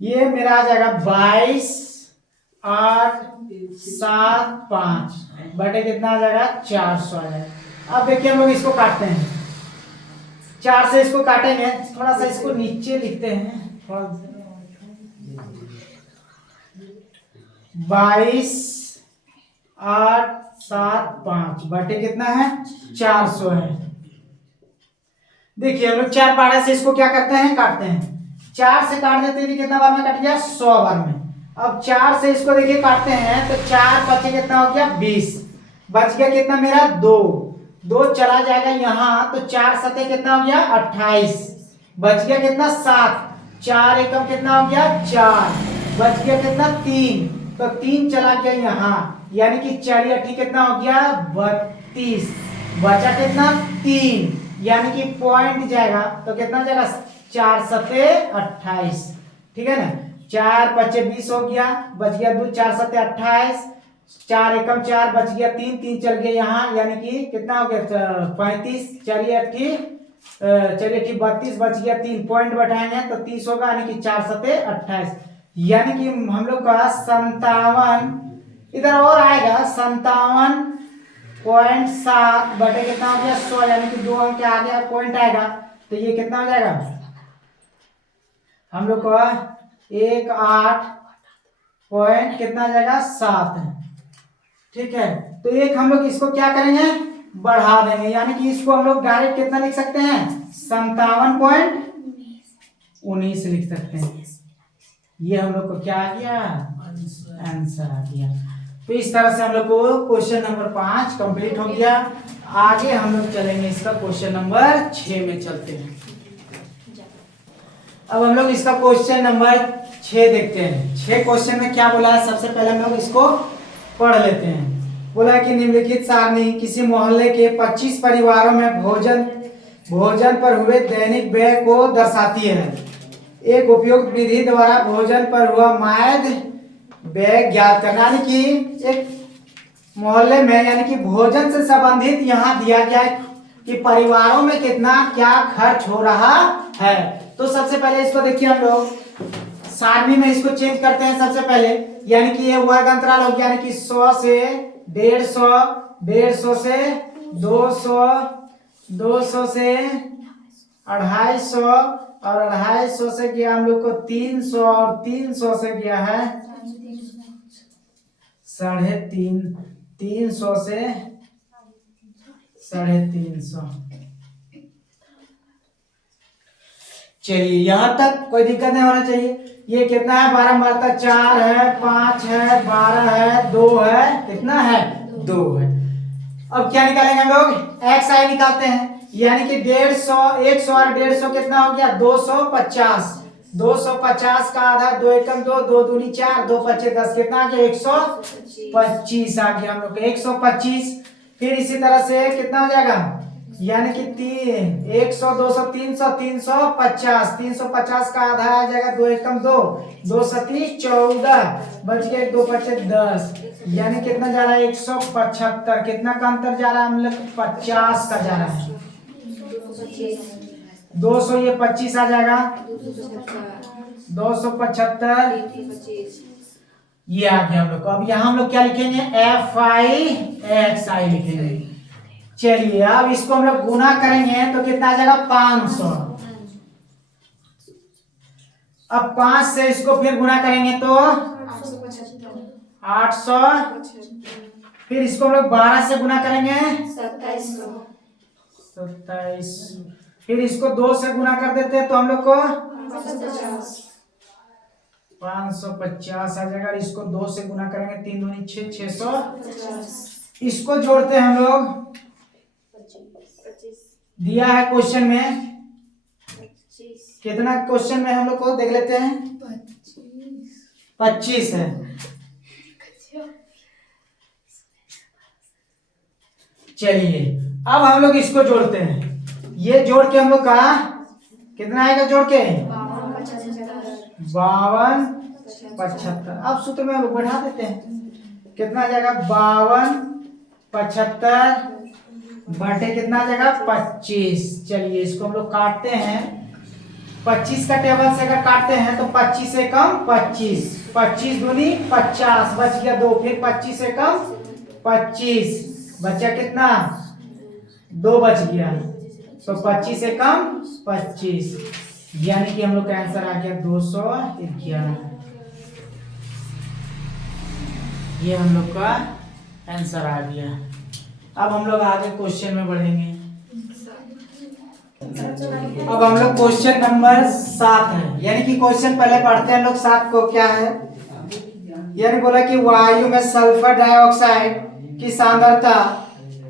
ये मेरा आ जाएगा 22,875 बटे कितना आ जाएगा 400 आ जाएगा। अब देखिए हम लोग इसको काटते हैं, 4 से इसको काटेंगे, थोड़ा सा इसको नीचे लिखते हैं, 22,875 बटे कितना है 400 है। देखिए हम लोग 4 पहाड़ा से इसको क्या करते हैं, काटते हैं, 4 से काट देते हैं, कितना बार में कट गया 100 बार में। अब 4 से इसको देखिए काटते हैं तो 4 5 कितना हो गया 20, बच गया कितना मेरा 2, 2 चला जाएगा यहाँ, तो 4 7 कितना हो गया 28, बच गया कितना 7, 4 एकम कितना हो गया 4, बच गया कितना 3, तो 3 चला गया यहाँ, यानी कि 4 8 कितना हो गया 32, बचा कितना 3, यानी कि पॉइंट जाएगा तो कितना हो जाएगा 4 7 28। ठीक है ना, 4 5 20 हो गया, बच गया 2, 4 7 28, 4 एकम 4, बच गया 3, 3 चल गया यहाँ, यानी कि कितना हो गया 35, 4 8 32, बच गया 3, पॉइंट बैठाएंगे तो 30 होगा, यानी कि 4 7 28, यानी कि हम लोग का 57, इधर और आएगा 57.7 बटे कितना हो गया 100, यानी कि 2 अंक के आगे पॉइंट आएगा, तो ये कितना हो जाएगा हम लोग का 18 पॉइंट कितना आ जाएगा 7 है। ठीक है, तो एक हम लोग इसको क्या करेंगे बढ़ा देंगे, यानी कि इसको हम लोग डायरेक्ट कितना लिख सकते हैं 57.19 लिख सकते हैं। ये हम लोग को क्या आ गया, आंसर आ गया। तो इस तरह से हम लोग को क्वेश्चन नंबर 5 कंप्लीट हो गया। आगे हम लोग चलेंगे इसका क्वेश्चन नंबर 6 में चलते हैं। अब हम लोग इसका क्वेश्चन नंबर 6 देखते हैं। 6 क्वेश्चन में क्या बोला है, सबसे पहले हम लोग इसको पढ़ लेते हैं। बोला कि निम्नलिखित सारणी किसी मोहल्ले के 25 परिवारों में भोजन पर हुए दैनिक व्यय को दर्शाती है। एक उपयुक्त विधि द्वारा भोजन पर हुआ मायद व्यय ज्ञात करना। यानी कि एक मोहल्ले में यानी कि भोजन से संबंधित यहाँ दिया गया है कि परिवारों में कितना क्या खर्च हो रहा है। तो सबसे पहले इसको देखिए, हम लोग सारणी में इसको चेंज करते हैं सबसे पहले। यानी कि ये वर्ग अंतराल हो गया, यानी कि 100 से 150, 150 से 200, 200 से 250 और 250 से गया हम लोग को 300 और 300 से गया है 350, 300 से 350। चलिए यहाँ तक कोई दिक्कत नहीं होना चाहिए। ये कितना है, 12 मारता 4 है, 5 है, 12 है, 2 है, कितना है 2 है। अब क्या निकालेंगे हम लोग, एक्स आई निकालते हैं। यानी कि 150, 100 और 150 कितना हो गया 250। 250 का आधा 2 एकम 2, 2 दूनी 4, 2 पच्चे 10, कितना आ गया 125 आ गया हम लोग 125। फिर इसी तरह से कितना हो जाएगा, यानी कि 100, 200, 300, 350, 350 का आधा आ जाएगा 2 एकम 2, 2 सती 14, बच गया 2 पच्चे 10, यानी कितना जा रहा है 175। कितना का अंतर जा रहा है हम लोग 50 का जा रहा है। 200 ये 25 आ जाएगा, 275 ये आ गया हम लोग को। अब यहाँ हम लोग क्या लिखेंगे, एफ आई एक्स आई लिखेंगे। चलिए अब इसको हम लोग गुना करेंगे तो कितना आ जाएगा 500। अब 5 से इसको फिर गुना करेंगे तो 800। फिर इसको हम लोग 12 से गुना करेंगे 27। फिर इसको 2 से गुना कर देते हैं तो हम लोग को 550 आ जाएगा। इसको 2 से गुना करेंगे 3 दूनी 6, 600। इसको जोड़ते हैं हम लोग, दिया है क्वेश्चन में कितना, क्वेश्चन में हम लोग को देख लेते हैं 25 है। चलिए अब हम लोग इसको जोड़ते हैं। ये जोड़ के हम लोग का कितना आएगा, जोड़ के 52 75। अब सूत्र में हम लोग बढ़ा देते हैं, कितना आ जाएगा 52 75 बटे कितना आ जाएगा 25। चलिए इसको हम लोग काटते हैं। 25 का टेबल से अगर काटते हैं तो 25 से कम 25, 25 दूनी 50, बच गया 2। फिर 25 से कम 25, बचा कितना 2 बच गया, तो 25 से कम 25, यानी कि हम लोग का आंसर आ गया 211। ये हम लोग का आंसर आ गया। अब हम लोग आगे क्वेश्चन में बढ़ेंगे। अब हम लोग क्वेश्चन नंबर 7 है, यानी कि क्वेश्चन पहले पढ़ते हैं लोग 7 को क्या है। यानी बोला कि वायु में सल्फर डाइऑक्साइड की सांद्रता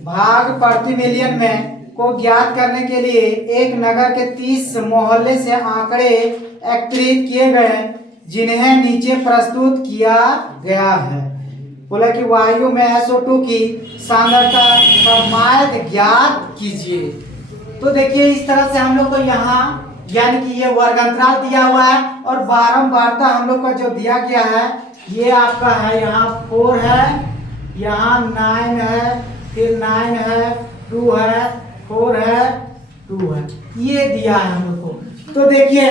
भाग प्रति मिलियन में को ज्ञात करने के लिए एक नगर के 30 मोहल्ले से आंकड़े एकत्रित किए गए जिन्हें नीचे प्रस्तुत किया गया है। बोला कि वायु में SO2 की सांद्रता का मायद ज्ञात कीजिए। तो देखिए इस तरह से हम लोग को यहाँ यानी कि ये वर्ग अंतराल दिया हुआ है और बारंबारता हम लोग का जो दिया गया है ये आपका है, यहाँ 4 है, यहाँ 9 है, फिर 9 है, 2 है, 4 है, 2 है, ये दिया है हम लोग को। तो देखिए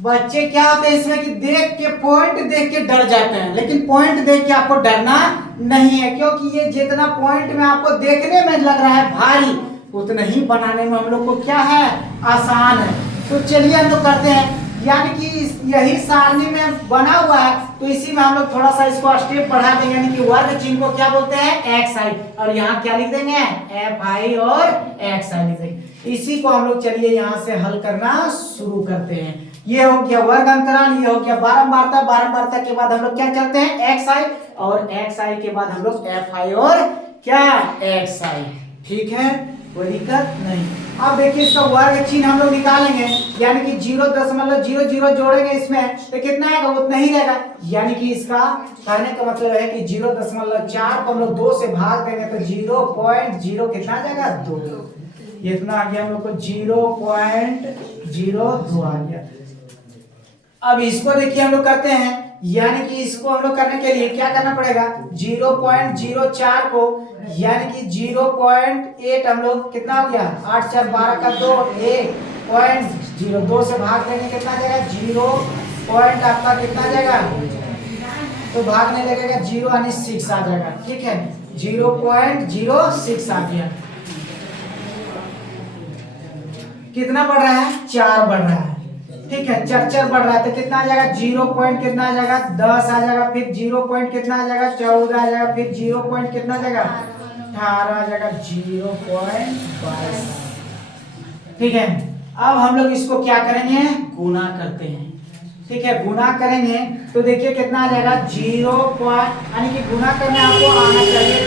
बच्चे क्या होते हैं इसमें कि देख के पॉइंट देख के डर जाते हैं, लेकिन पॉइंट देख के आपको डरना नहीं है, क्योंकि ये जितना पॉइंट में आपको देखने में लग रहा है भारी उतना ही बनाने में हम लोग को क्या है आसान है। तो चलिए हम लोग करते हैं, यानी कि यही सारणी में बना हुआ है तो इसी में हम लोग थोड़ा सा इसको स्टेप बढ़ा देंगे, यानी कि वर्ग चिन्ह को क्या बोलते हैं एक्स आई, और यहाँ क्या लिख देंगे एफ आई और एक्स आई लिख देंगे। इसी को हम लोग चलिए यहाँ से हल करना शुरू करते हैं। ये हो गया वर्ग अंतराल, ये हो गया बारंबारता। बारंबारता के बाद हम लोग क्या चलते हैं एक्स आई, और एक्स आई के बाद हम लोग एफ आई और क्या एक्स आई। ठीक है, कोई दिक्कत नहीं। अब देखिए इसका वर्ग चिन्ह हम लोग निकालेंगे, यानी कि 0.00 जोड़ेंगे इसमें तो कितना आएगा, उतना ही रहेगा। यानी कि इसका कहने का मतलब है कि 0.4 को हम लोग 2 से भाग देंगे तो 0.0 कितना आ जाएगा, 2। इतना आ गया हम लोग को 0.02 आ गया। अब इसको देखिए हम लोग करते हैं, यानी कि इसको हम लोग करने के लिए क्या करना पड़ेगा, 0.04 को यानी कि 0.8 हम लोग कितना हो गया, 8 4 12 का 2, 1.02 से भाग देंगे कितना जाएगा, 0 पॉइंट आपका कितना जाएगा, तो भागने लगेगा 0 यानी 6 आ जाएगा। ठीक है, 0.06 आ गया। कितना बढ़ रहा है, 4 बढ़ रहा है। ठीक है, 4 बढ़ रहा है तो कितना आ जाएगा, 0 पॉइंट कितना आ जाएगा, 10 आ जाएगा। फिर 0 पॉइंट कितना आ जाएगा, 14 आ जाएगा। फिर 0 पॉइंट कितना आ जाएगा, 18 आ जाएगा, 0.22। ठीक है, अब हम लोग इसको क्या करेंगे, गुना करते हैं। ठीक है, गुना करेंगे तो देखिए कितना आ जाएगा, 0 पॉइंट यानी कि गुना करने आपको आना चाहिए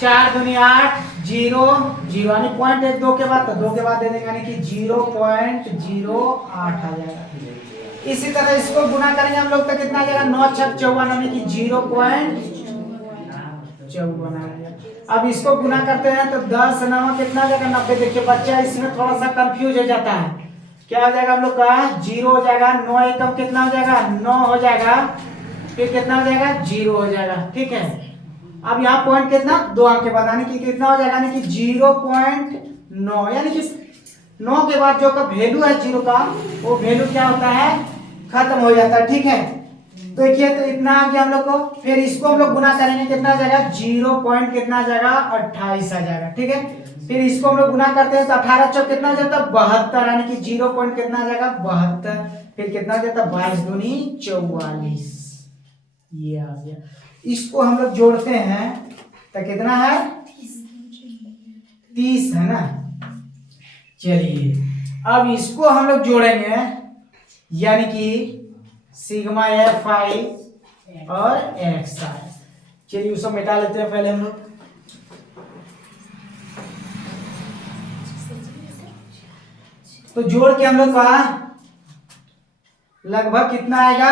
4 दूनी 8, 0 0 यानी पॉइंट 1 2 के बाद, तो 2 के बाद दे देंगे यानी कि 0.08 आ जाएगा। इसी तरह इसको गुना करेंगे हम लोग तो कितना आ जाएगा, 9 6 54 यानी कि 0.54 आ जाएगा। अब इसको गुना करते हैं तो 10 9 कितना आ जाएगा, 90। देखिए बच्चा इसमें थोड़ा सा कंफ्यूज हो जाता है, क्या हो जाएगा हम लोग का, 0 हो जाएगा, 9 एकम कितना हो जाएगा, 9 हो जाएगा। फिर कितना हो जाएगा, 0 हो जाएगा। ठीक है, अब यहाँ पॉइंट कितना, 2 अंक के बाद यानी कि कितना हो जाएगा, यानी कि 0.9 यानी कि 9 के बाद जो का वैल्यू है 0 का, वो वैल्यू क्या होता है, खत्म हो जाता है। ठीक है, तो देखिए तो इतना आ गया हम लोग को। फिर इसको हम लोग गुना करेंगे कितना आ जाएगा, 0 पॉइंट कितना आ जाएगा, 28 आ जाएगा। ठीक है, फिर इसको हम लोग गुना करते हैं तो 18 चौक कितना हो जाता है, 72 यानी कि 0 पॉइंट कितना आ जाएगा, 72। फिर कितना हो जाता है, 22 दूनी 44, ये आ गया। इसको हम लोग जोड़ते हैं तो कितना है, 30 है ना। चलिए अब इसको हम लोग जोड़ेंगे, यानी कि सिग्मा एफ आई और एक्स आई। चलिए उसको मिटा लेते हैं पहले हम लोग। तो जोड़ के हम लोग का लगभग कितना आएगा,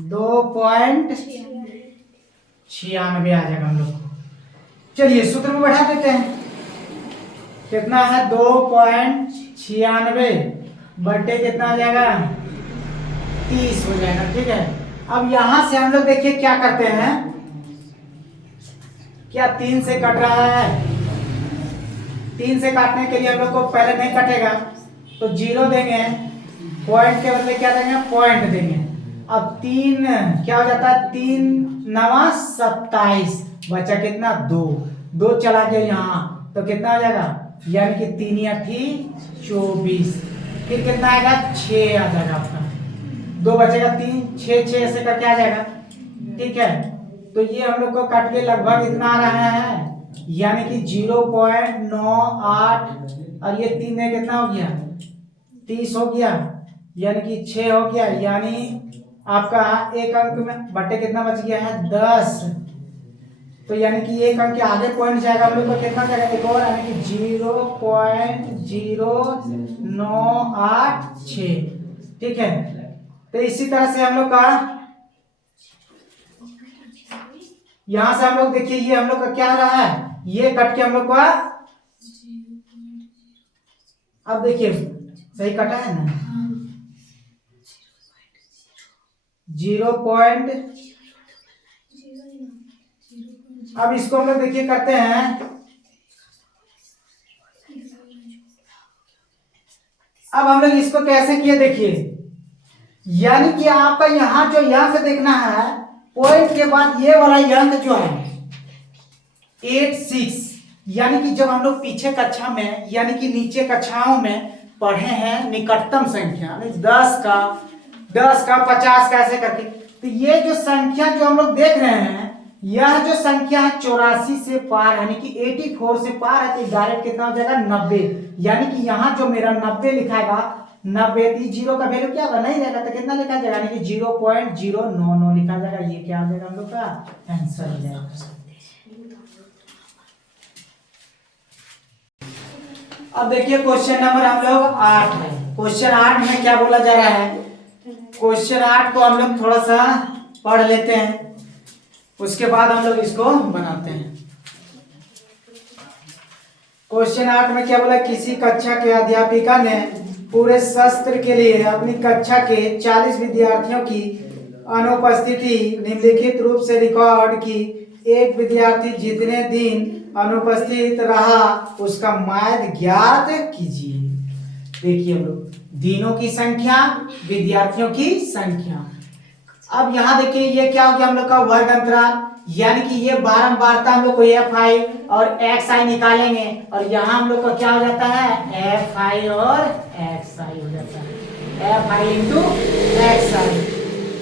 2.96 आ जाएगा हम लोग को। चलिए सूत्र में बढ़ा देते हैं, कितना है, 2.96 बटे कितना आ जाएगा, 30 हो जाएगा। ठीक है, अब यहां से हम लोग देखिए क्या करते हैं, क्या 3 से कट रहा है, 3 से काटने के लिए हम लोग को पहले नहीं कटेगा तो 0 देंगे, पॉइंट के बदले क्या देंगे, पॉइंट देंगे। अब 3 क्या हो जाता है, 3 9 27, बचा कितना, 2 चला गया यहाँ तो कितना हो जाएगा, यानी कि 3 8 24। फिर कितना आएगा, 6 आ जाएगा आपका, 2 बचेगा, 3 6 6 ऐसे करके आ जाएगा। ठीक है, तो ये हम लोग को काट के लगभग इतना आ रहा है, यानी कि 0.98 और ये 3 है कितना हो गया, 30 हो गया, यानी कि 6 हो गया, यानी आपका एक अंक में बटे कितना बच गया है, 10। तो यानी कि एक अंक के आगे पॉइंट जाएगा हम लोग को कितना जाएगा, एक और, यानी कि 0.0986। ठीक है, तो इसी तरह से हम लोग का यहां से हम लोग देखिए ये हम लोग का क्या रहा है, ये कट के हम लोग का, अब देखिए सही कटा है ना, 0 पॉइंट। अब इसको हम लोग देखिए करते हैं, अब हम लोग इसको कैसे किए देखिए, यानी कि आपका यहां जो यहां से देखना है, पॉइंट के बाद ये वाला अंक जो है 86, यानी कि जब हम लोग पीछे कक्षा में यानी कि नीचे कक्षाओं में पढ़े हैं निकटतम संख्या 10 का 50 का ऐसे करके, तो ये जो संख्या जो हम लोग देख रहे हैं यह जो संख्या है 84 से पार यानी कि 84 से पार है तो डायरेक्ट कितना हो जाएगा 90। यानी कि यहाँ जो मेरा 90 लिखाएगा 90 जीरो का वैल्यू क्या होगा नहीं रहेगा तो कितना लिखा जाएगा यानी कि 0.099 लिखा जाएगा। ये क्या हो जाएगा हम लोग का आंसर हो जाएगा। अब देखिए क्वेश्चन नंबर हम लोग 8 है। क्वेश्चन 8 में क्या बोला जा रहा है, क्वेश्चन 8 को हम लोग थोड़ा सा पढ़ लेते हैं उसके बाद हम लोग इसको बनाते हैं। क्वेश्चन 8 में क्या बोला, किसी कक्षा के अध्यापिका ने पूरे सत्र के लिए अपनी कक्षा के 40 विद्यार्थियों की अनुपस्थिति निम्नलिखित रूप से रिकॉर्ड की। एक विद्यार्थी जितने दिन अनुपस्थित रहा उसका माध्य ज्ञात कीजिए। देखिए हम लोग दिनों की संख्या, विद्यार्थियों की संख्या। अब यहाँ देखिए ये क्या हो गया हम लोग का वर्ग अंतराल, यानी कि ये बारंबारता हम लोग को fi और xi निकालेंगे और यहाँ हम लोग का क्या हो जाता है fi और xi हो जाता है, fi इंटू xi।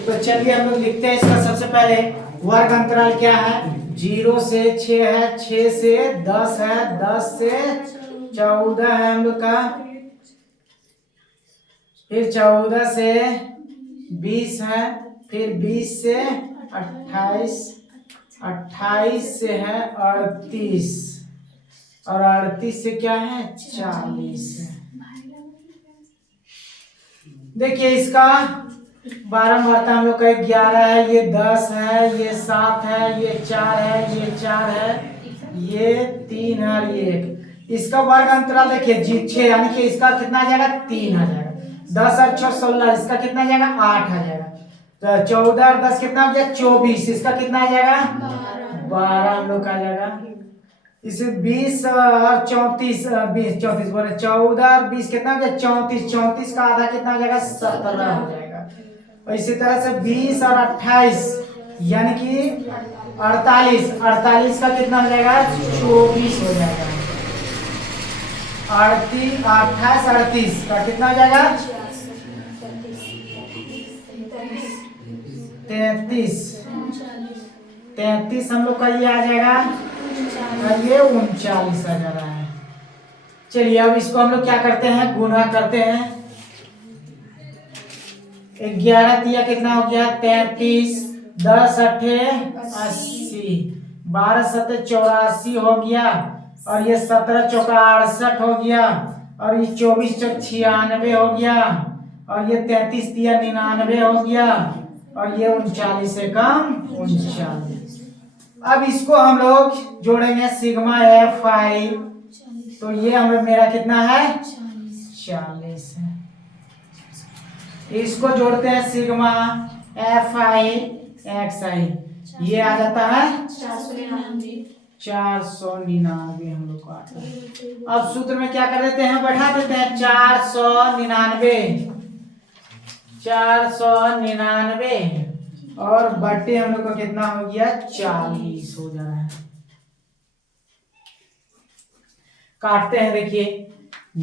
तो चलिए हम लोग लिखते हैं इसका। सबसे पहले वर्ग अंतराल क्या है, 0 से 6 है, 6 से 10 है, 10 से 14 है हम लोग का, फिर 14 से 20 है, फिर 20 से 28, 28 से है 38 और 38 से क्या है 40 है। देखिए इसका बारंबारता हम लोग का 11 है, ये 10 है, ये 7 है, ये 4 है, ये 4 है, ये 3 है और ये 1। इसका वर्ग अंतराल देखिए 6 यानी कि इसका कितना आ जाएगा 3 आ जाएगा। 10 और 6 16, इसका कितना आ जाएगा 8 आ जाएगा। तो 14 और 10 कितना हो गया 24, इसका कितना आ जाएगा 12 हम लोग का आ जाएगा। इसे 20 और 34, 20 34 बोले 14 और 20 कितना हो गया 34, 34 का आधा कितना हो जाएगा 17 हो जाएगा। और इसी तरह से 20 और 28 यानी कि 48, 48 का कितना हो जाएगा 24 हो जाएगा। 38 28 38 का कितना हो जाएगा 33, 33 हम लोग का ये आ जाएगा और ये 39 आ जा रहा है। चलिए अब इसको हम लोग क्या करते हैं गुणा करते हैं। 11 तिया कितना हो गया 33, 10 अठे 80, 12 सते 84 हो गया और ये 17 चौका 68 हो गया और ये 24 चौक 96 हो गया और ये 33 तिया 99 हो गया और ये 39 से कम 39। अब इसको हम लोग जोड़ेंगे सिग्मा fi, तो ये हमें मेरा कितना है 40 है। इसको जोड़ते हैं सिग्मा fi xi, ये आ जाता है 499 हम लोग को आता है। अब सूत्र में क्या कर देते हैं बैठा देते हैं 499 और बटे हम लोग का कितना हो गया 40 हो जा रहा है। काटते हैं देखिए,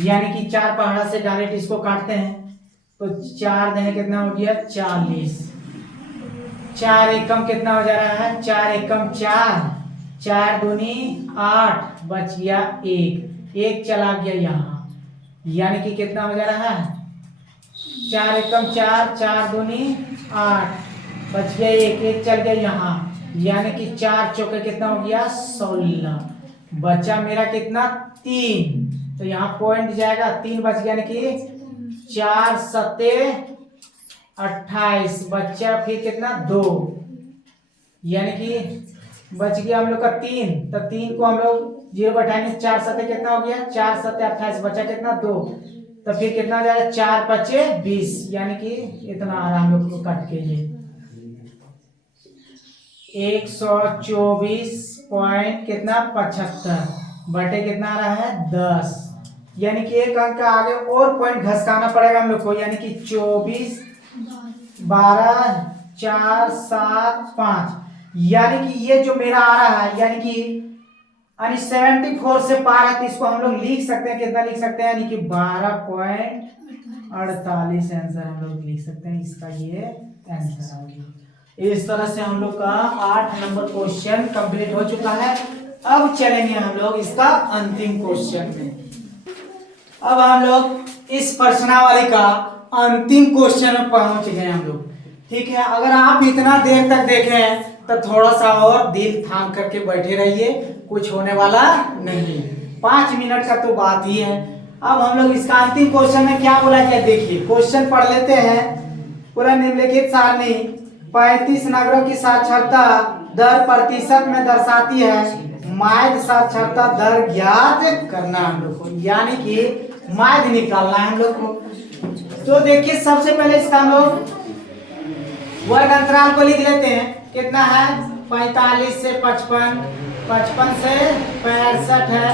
यानी कि 4 पहाड़ा से डायरेक्ट इसको काटते हैं तो 4 देने कितना हो गया 40, 4 एकम कितना हो जा रहा है 4 एकम 4, 4 दूनी 8, बच गया 1 चला गया यहाँ, यानी कि कितना हो जा रहा है 4 एकम 4, 4 दूनी 8, बच गया 1 चल गया यहाँ, यानी कि 4 चौके कितना हो गया 16, बचा मेरा कितना 3, तो यहाँ पॉइंट जाएगा 3 बच गया, यानी कि 4 सते 28, बच्चा फिर कितना 2, यानी कि बच गया हम लोग का 3, तो 3 को हम लोग 0 बैठाएंगे 4 सते कितना हो गया 4 सते 28, बचा कितना 2, तो फिर कितना हो जाएगा 4 पचे 20, यानी कि इतना आ रहा हम लोग को कट के ये 124 पॉइंट कितना 75 बटे कितना आ रहा है 10, यानी कि एक अंक का आगे और पॉइंट घसकाना पड़ेगा हम लोग को, यानी कि 24 12 4 7 5, यानी कि ये जो मेरा आ रहा है यानी कि 74 से पार है, तो इसको हम लोग लिख सकते हैं कितना लिख सकते हैं यानी कि 12.48 आंसर हम लोग लिख सकते हैं। इसका ये आंसर आ गया। इस तरह से हम लोग का 8 नंबर क्वेश्चन कंप्लीट हो चुका है। अब चलेंगे हम लोग इसका अंतिम क्वेश्चन में। अब हम लोग इस प्रश्नावली का अंतिम क्वेश्चन में पहुंच गए हम लोग। ठीक है, अगर आप इतना देर तक देखें तो थोड़ा सा और दिल थाम करके बैठे रहिए, कुछ होने वाला नहीं, 5 मिनट का तो बात ही है। अब हम लोग इसका अंतिम क्वेश्चन में क्या बोला जाए, देखिए क्वेश्चन पढ़ लेते हैं। पूरा निम्नलिखित सारणी 35 नगरों की साक्षरता दर प्रतिशत में दर्शाती है, माध्य साक्षरता दर ज्ञात करना हम लोग को, यानी कि माध्य निकालना है हम लोग को। तो देखिए सबसे पहले इसका हम लोग वर्ग अंतराल को लिख लेते हैं। कितना है, 45 से 55, 55 से 65 है,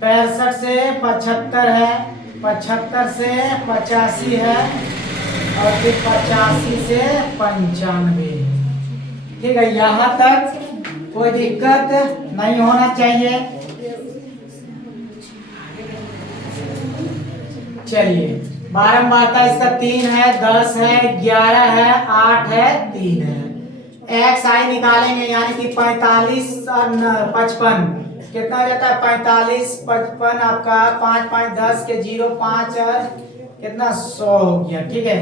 65 से 75 है, 75 से 85 है, और फिर 85 से 95। ठीक है, यहाँ तक कोई दिक्कत नहीं होना चाहिए। चलिए, बारंबारता इसका 3 है, 10 है, 11 है, 8 है, 3 है। एक्स आई निकालेंगे, यानी कि 45 और 55 कितना हो जाता है, 45 55 आपका 5 5 10 के 0 5 और कितना 100 हो गया। ठीक है,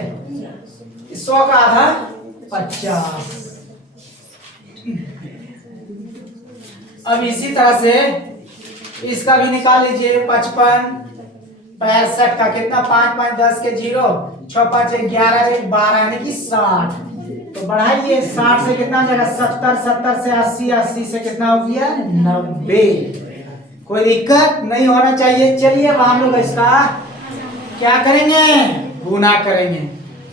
100 का आधा 50। अब इसी तरह से इसका भी निकाल लीजिए, 55 65 का कितना, 5 5 10 के 0 6 5 11 12 यानी कि 60। तो बढ़ाइए, 60 से कितना हो जाएगा 70, 70 से 80, 80 से कितना हो गया 90। कोई दिक्कत नहीं होना चाहिए। चलिए अब हम लोग इसका क्या करेंगे, गुना करेंगे।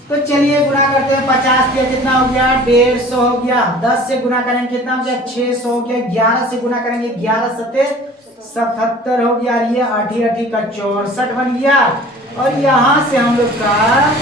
तो चलिए गुना करते हैं। 50 के कितना हो गया 150 हो गया, 10 से गुना करेंगे कितना हो गया 600 हो गया, 11 से गुना करेंगे 11 सत्ते 77 हो गया, ये 8 8 का 64 बन गया। और यहाँ से हम लोग का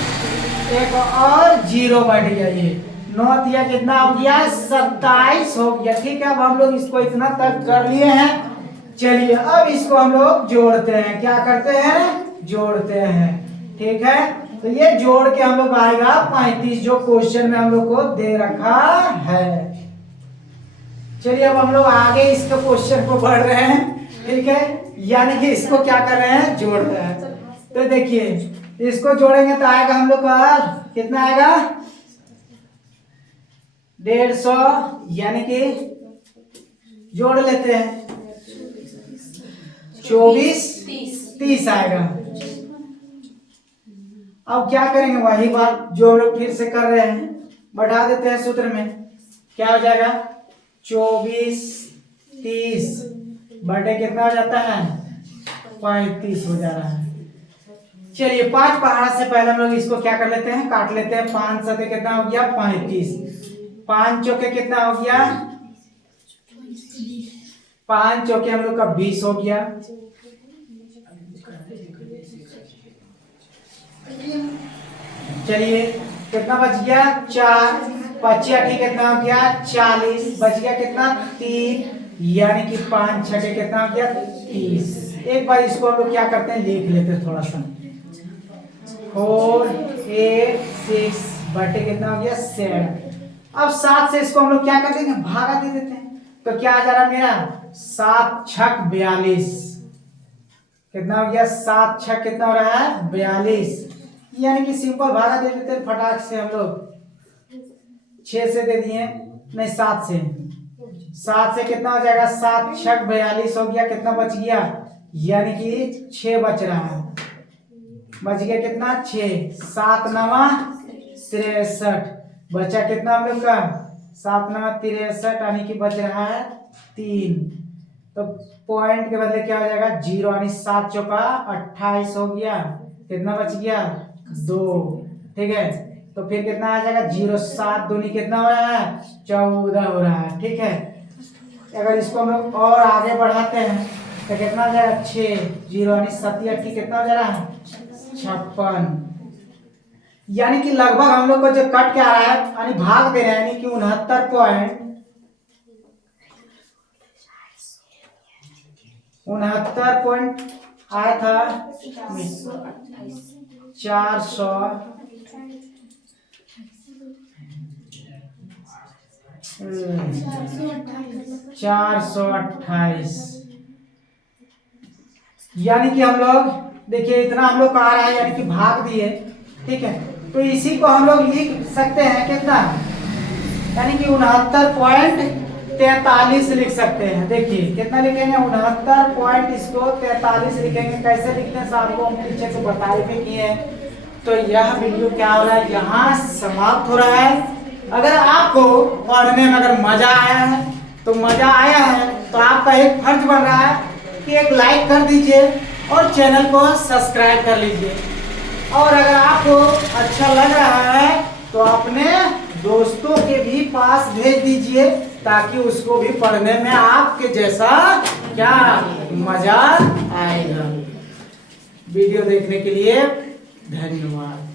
एक और 0 बढ़ गया, ये 9 दिया कितना हो गया 27 हो गया। ठीक है, अब हम लोग इसको इतना तक कर लिए हैं। चलिए अब इसको हम लोग जोड़ते हैं, क्या करते हैं, जोड़ते हैं। ठीक है, तो ये जोड़ के हम लोग आएगा 35, जो क्वेश्चन में हम लोग को दे रखा है। चलिए अब हम लोग आगे इसके क्वेश्चन को बढ़ रहे हैं। ठीक है, यानी कि इसको क्या कर रहे हैं, जोड़ रहे हैं। तो देखिए इसको जोड़ेंगे तो आएगा हम लोग का कितना आएगा 150, यानी कि जोड़ लेते हैं 24 30 आएगा। अब क्या करेंगे, वही बात जो हम लोग फिर से कर रहे हैं, बढ़ा देते हैं सूत्र में। क्या हो जाएगा 24 30 बटे कितना हो जाता है 35 हो जा रहा है। चलिए 5 पहाड़ से पहले हम लोग इसको क्या कर लेते हैं, काट लेते हैं। 5 सते कितना हो गया 35, 5 चौके कितना हो गया 5 चौके हम लोग का 20 हो गया। चलिए कितना बच गया 4, 25 कितना हो गया 40, बच गया कितना 3, यानी कि 5 छठे कितना हो गया 30। एक बार इसको हम लोग क्या करते हैं, लिख लेते हैं थोड़ा सा। 4 8 6 बटे कितना हो गया 7। अब 7 से इसको हम लोग क्या कर देंगे, भागा दे देते हैं। तो क्या आ जा रहा है मेरा 7 छक 42, कितना हो गया 7 छक कितना हो रहा है 42, यानी कि सिंपल भागा दे देते हैं फटाक से हम लोग। 6 से दे दिए, नहीं 7 से, 7 से कितना हो जाएगा 7 छक 42 हो गया, कितना बच गया, यानी कि 6 बच रहा है, बच गया कितना 6, 7 9 63, बचा कितना हम लोग का 7 9 63, यानी कि बच रहा है 3। तो पॉइंट के बदले क्या हो जाएगा 0, यानी 7 चौका 28 हो गया, कितना बच गया 2। ठीक है, तो फिर कितना आ जाएगा 0, 7 दूनी कितना हो रहा है 14 हो रहा है। ठीक है, अगर इसको हम लोग और आगे बढ़ाते हैं तो कितना हो जाएगा 6 0, यानी 7 8 कितना हो जा रहा है 56, यानी कि लगभग हम लोग को जो कट के आ रहा है, यानी भाग दे रहे हैं, यानी कि 69 पॉइंट आया था 400 428। यानी कि हम लोग देखिए इतना हम लोग का आ रहा है, यानी कि भाग दिए, ठीक है। तो इसी को हम लोग लिख सकते हैं कितना, यानी कि 69.43 लिख सकते हैं। देखिए कितना लिखेंगे, 69 पॉइंट इसको 43 लिखेंगे। कैसे लिखते हैं साहब को हम पीछे से बताए भी किए हैं। तो यह वीडियो क्या हो रहा है, यहाँ समाप्त हो रहा है। अगर आपको पढ़ने में अगर मजा आया है तो मजा आया है तो आपका एक फर्ज बन रहा है कि एक लाइक कर दीजिए और चैनल को सब्सक्राइब कर लीजिए। और अगर आपको अच्छा लग रहा है तो अपने दोस्तों के भी पास भेज दीजिए, ताकि उसको भी पढ़ने में आपके जैसा क्या मजा आएगा। वीडियो देखने के लिए धन्यवाद।